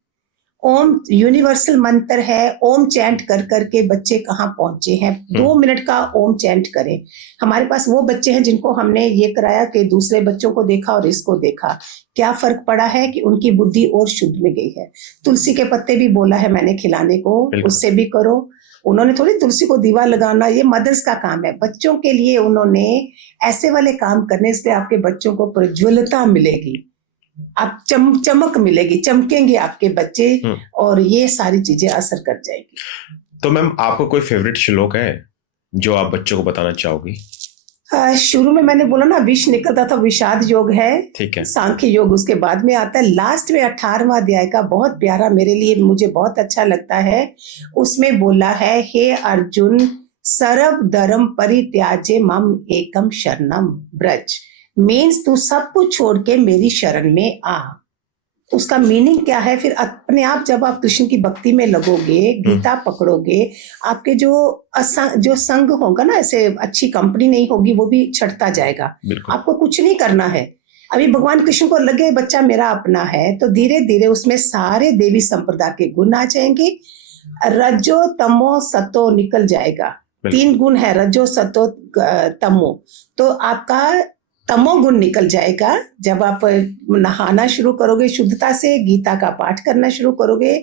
ओम यूनिवर्सल मंत्र है। ओम चैंट कर करके बच्चे कहाँ पहुंचे हैं। 2 मिनट का ओम चैंट करें। हमारे पास वो बच्चे हैं जिनको हमने ये कराया कि दूसरे बच्चों को देखा और इसको देखा, क्या फर्क पड़ा है कि उनकी बुद्धि और शुद्ध में गई है। तुलसी के पत्ते भी बोला है मैंने खिलाने को, उससे भी करो। उन्होंने थोड़ी तुलसी को दीवा लगाना, ये मदर्स का काम है। बच्चों के लिए उन्होंने ऐसे वाले काम करने से आपके बच्चों को प्रज्वलता मिलेगी, आप चमक मिलेगी, चमकेंगे आपके बच्चे और ये सारी चीजें असर कर जाएगी। तो मैम आपको कोई फेवरेट श्लोक है जो आप बच्चों को बताना चाहोगी? शुरू में मैंने बोला ना विष निकलता था, विषाद योग है। ठीक है, सांख्य योग उसके बाद में आता है। लास्ट में 18वां अध्याय का बहुत प्यारा, मेरे लिए मुझे बहुत अच्छा लगता है। उसमें बोला है, हे अर्जुन सर्व धर्म परित्याज्य मम एकम शरणम ब्रज। मीन्स तू सब कुछ छोड़ के मेरी शरण में आ। उसका मीनिंग क्या है? फिर अपने आप जब आप कृष्ण की भक्ति में लगोगे, गीता पकड़ोगे, आपके जो संग होगा ना, ऐसे अच्छी कंपनी नहीं होगी, वो भी छटता जाएगा। आपको कुछ नहीं करना है। अभी भगवान कृष्ण को लगे बच्चा मेरा अपना है, तो धीरे धीरे उसमें सारे देवी संप्रदाय के गुण आ जाएंगे। रजो तमो सतो निकल जाएगा। 3 गुण है, रजो सतो तमो। तो आपका तमो गुण निकल जाएगा जब आप नहाना शुरू करोगे शुद्धता से, गीता का पाठ करना शुरू करोगे।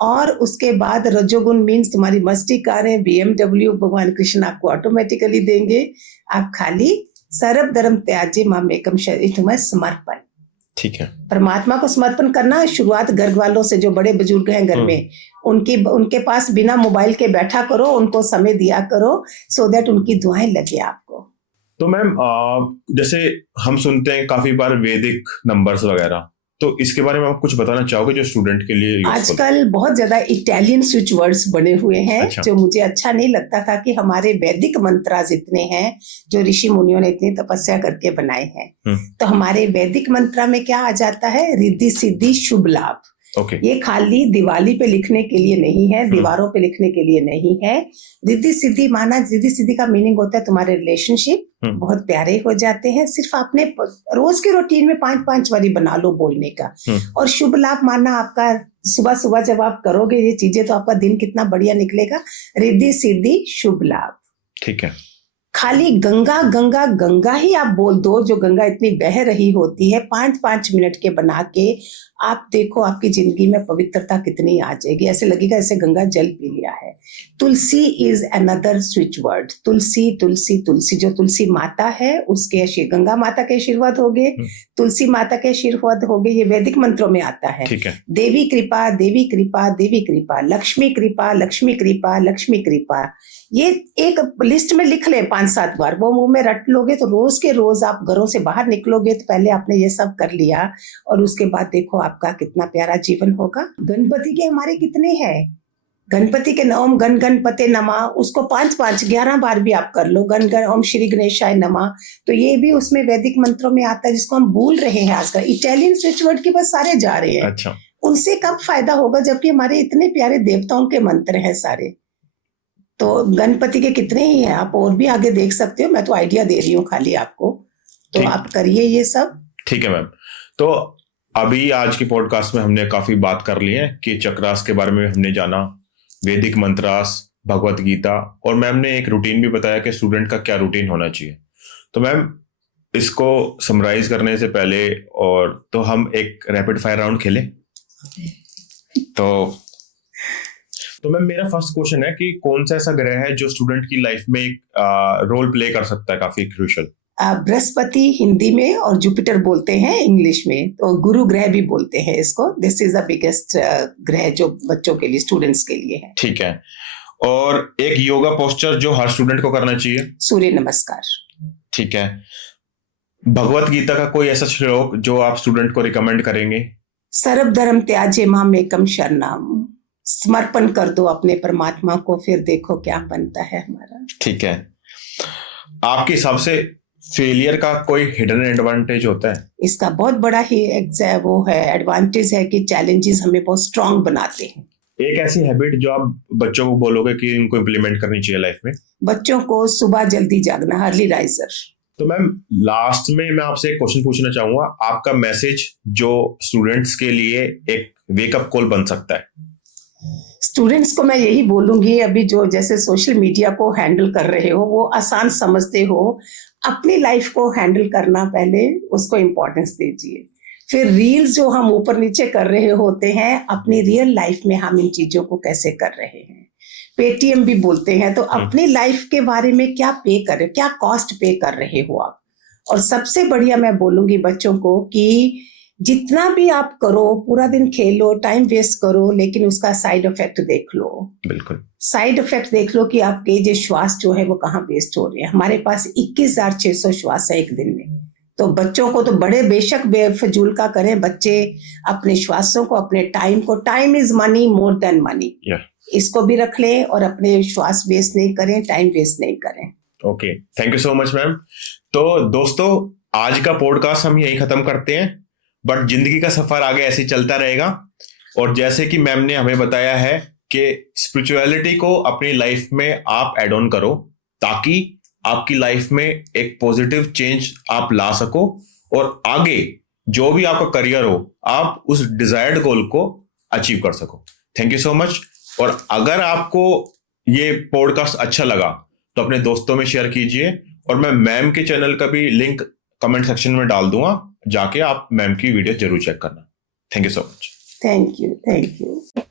और उसके बाद रजोगुण मीन्स तुम्हारी मस्ती कारें, BMW भगवान कृष्ण आपको ऑटोमेटिकली देंगे। आप खाली सर्व धर्म त्याज्य माम एकम शरणम, तुम्हें समर्पण। ठीक है, परमात्मा को समर्पण करना। शुरुआत घर वालों से, जो बड़े बुजुर्ग हैं घर में, उनके पास बिना मोबाइल के बैठा करो, उनको समय दिया करो, सो दैट उनकी दुआएं लगे आपको। तो मैम जैसे हम सुनते हैं काफी बार वैदिक नंबर्स वगैरह, तो इसके बारे में आप कुछ बताना चाहोगे जो स्टूडेंट के लिए? आजकल बहुत ज्यादा इटालियन स्विच वर्ड्स बने हुए हैं। अच्छा। जो मुझे अच्छा नहीं लगता था कि हमारे वैदिक मंत्रास इतने हैं जो ऋषि मुनियों ने इतनी तपस्या करके बनाए हैं। तो हमारे वैदिक मंत्रा में क्या आ जाता है? रिद्धि सिद्धि शुभ लाभ। ये खाली दिवाली पे लिखने के लिए नहीं है, दीवारों पे लिखने के लिए नहीं है। रिद्धि सिद्धि माना, रिद्धि सिद्धि का मीनिंग होता है तुम्हारे रिलेशनशिप बहुत प्यारे हो जाते हैं। सिर्फ आपने रोज के रूटीन में 5-5 बारी बना लो बोलने का। और शुभ लाभ माना आपका सुबह सुबह जब आप करोगे ये चीजें तो आपका दिन कितना बढ़िया निकलेगा। रिद्धि सिद्धि शुभ लाभ। ठीक है। खाली गंगा गंगा गंगा ही आप बोल दो, जो गंगा इतनी बह रही होती है, 5-5 मिनट के बना के आप देखो आपकी जिंदगी में पवित्रता कितनी आ जाएगी। ऐसे लगेगा ऐसे गंगा जल पी लिया है। तुलसी इज अनदर स्विच वर्ड। तुलसी तुलसी तुलसी, जो तुलसी माता है उसके गंगा माता के आशीर्वाद हो गए, तुलसी माता के आशीर्वाद हो गए, ये वैदिक मंत्रों में आता है। ठीक है। देवी कृपा देवी कृपा देवी कृपा, लक्ष्मी कृपा लक्ष्मी कृपा लक्ष्मी कृपा, ये एक लिस्ट में लिख ले 5-7 बार, वो मुंह में रट लोगे तो रोज के रोज आप घरों से बाहर निकलोगे तो पहले आपने ये सब कर लिया और उसके बाद देखो आपका कितना प्यारा जीवन होगा। गणपति के हमारे कितने हैं, गणपति के ओम गण गणपते नमः, उसको 5-5-11 बार भी आप कर लो। गण गण ओम श्री गणेशाय नमः, तो ये भी उसमें वैदिक मंत्रों में आता है, जिसको हम भूल रहे हैं आजकल। इटालियन स्विच वर्ड के बस सारे जा रहे हैं। अच्छा, उनसे कब फायदा होगा जबकि हमारे इतने प्यारे देवताओं के मंत्र हैं सारे। तो गणपति के कितने ही हैं, आप और भी आगे देख सकते हो, मैं तो आइडिया दे रही हूँ खाली आपको, तो आप करिए ये सब। ठीक है मैम। तो अभी आज की पॉडकास्ट में हमने काफी बात कर ली है कि चक्रास के बारे में हमने जाना, वैदिक मंत्रास, भगवत गीता, और मैम ने एक रूटीन भी बताया कि स्टूडेंट का क्या रूटीन होना चाहिए। तो मैम इसको समराइज करने से पहले और तो हम एक रैपिड फायर राउंड खेलें। तो मैम मेरा फर्स्ट क्वेश्चन है कि कौन सा ऐसा ग्रह है जो स्टूडेंट की लाइफ में एक रोल प्ले कर सकता है काफी क्रूशियल। बृहस्पति हिंदी में और जुपिटर बोलते हैं इंग्लिश में, तो गुरु ग्रह भी बोलते हैं इसको। दिस इज द बिगेस्ट ग्रह जो बच्चों के लिए, स्टूडेंट्स के लिए है। ठीक है। और एक योगा पोस्चर जो हर स्टूडेंट को करना चाहिए। सूर्य नमस्कार। ठीक है। भगवत गीता का कोई ऐसा श्लोक जो आप स्टूडेंट को रिकमेंड करेंगे। सर्व धर्म त्याज्य माम एकम शरणम, समर्पण कर दो अपने परमात्मा को, फिर देखो क्या बनता है हमारा। ठीक है। आपके हिसाब से फेलियर का कोई हिडन एडवांटेज होता है। इसका बहुत बड़ा ही वो है एडवांटेज है कि चैलेंजेस हमें बहुत स्ट्रांग बनाते हैं। एक ऐसी हैबिट जो आप बच्चों को बोलोगे कि इनको इम्प्लीमेंट करनी चाहिए लाइफ में। बच्चों को सुबह जल्दी जागना, अर्ली राइजर। तो मैम लास्ट में मैं आपसे एक क्वेश्चन पूछना चाहूंगा, आपका मैसेज जो स्टूडेंट्स के लिए एक वेकअप कॉल बन सकता है। स्टूडेंट्स को मैं यही बोलूंगी, अभी जो जैसे सोशल मीडिया को हैंडल कर रहे हो वो आसान समझते हो, अपनी लाइफ को हैंडल करना पहले उसको इम्पोर्टेंस दीजिए। फिर रील्स जो हम ऊपर नीचे कर रहे होते हैं, अपनी रियल लाइफ में हम इन चीजों को कैसे कर रहे हैं, पेटीएम भी बोलते हैं, तो अपनी लाइफ के बारे में क्या पे कर रहे हो, क्या कॉस्ट पे कर रहे हो आप। और सबसे बढ़िया मैं बोलूंगी बच्चों को कि जितना भी आप करो, पूरा दिन खेलो, टाइम वेस्ट करो, लेकिन उसका साइड इफेक्ट देख लो। बिल्कुल साइड इफेक्ट देख लो कि आपके जो श्वास जो है वो कहाँ वेस्ट हो रहे हैं। हमारे पास 21,600 श्वास है एक दिन में, तो बच्चों को तो बड़े बेशक बेफजूल का करें, बच्चे अपने श्वासों को, अपने टाइम को, time is money more than money, इसको भी रख लें और अपने श्वास वेस्ट नहीं करें, टाइम वेस्ट नहीं करें। Okay, thank you so much ma'am. तो दोस्तों आज का पॉडकास्ट हम यही खत्म करते हैं, बट जिंदगी का सफर आगे ऐसे ही चलता रहेगा। और जैसे कि मैम ने हमें बताया है कि स्पिरिचुअलिटी को अपनी लाइफ में आप एड ऑन करो ताकि आपकी लाइफ में एक पॉजिटिव चेंज आप ला सको और आगे जो भी आपका करियर हो आप उस डिजायर्ड गोल को अचीव कर सको। Thank you so much. और अगर आपको ये पॉडकास्ट अच्छा लगा तो अपने दोस्तों में शेयर कीजिए, और मैं मैम के चैनल का भी लिंक कमेंट सेक्शन में डाल दूंगा, जाके आप मैम की वीडियो जरूर चेक करना। Thank you so much. Thank you.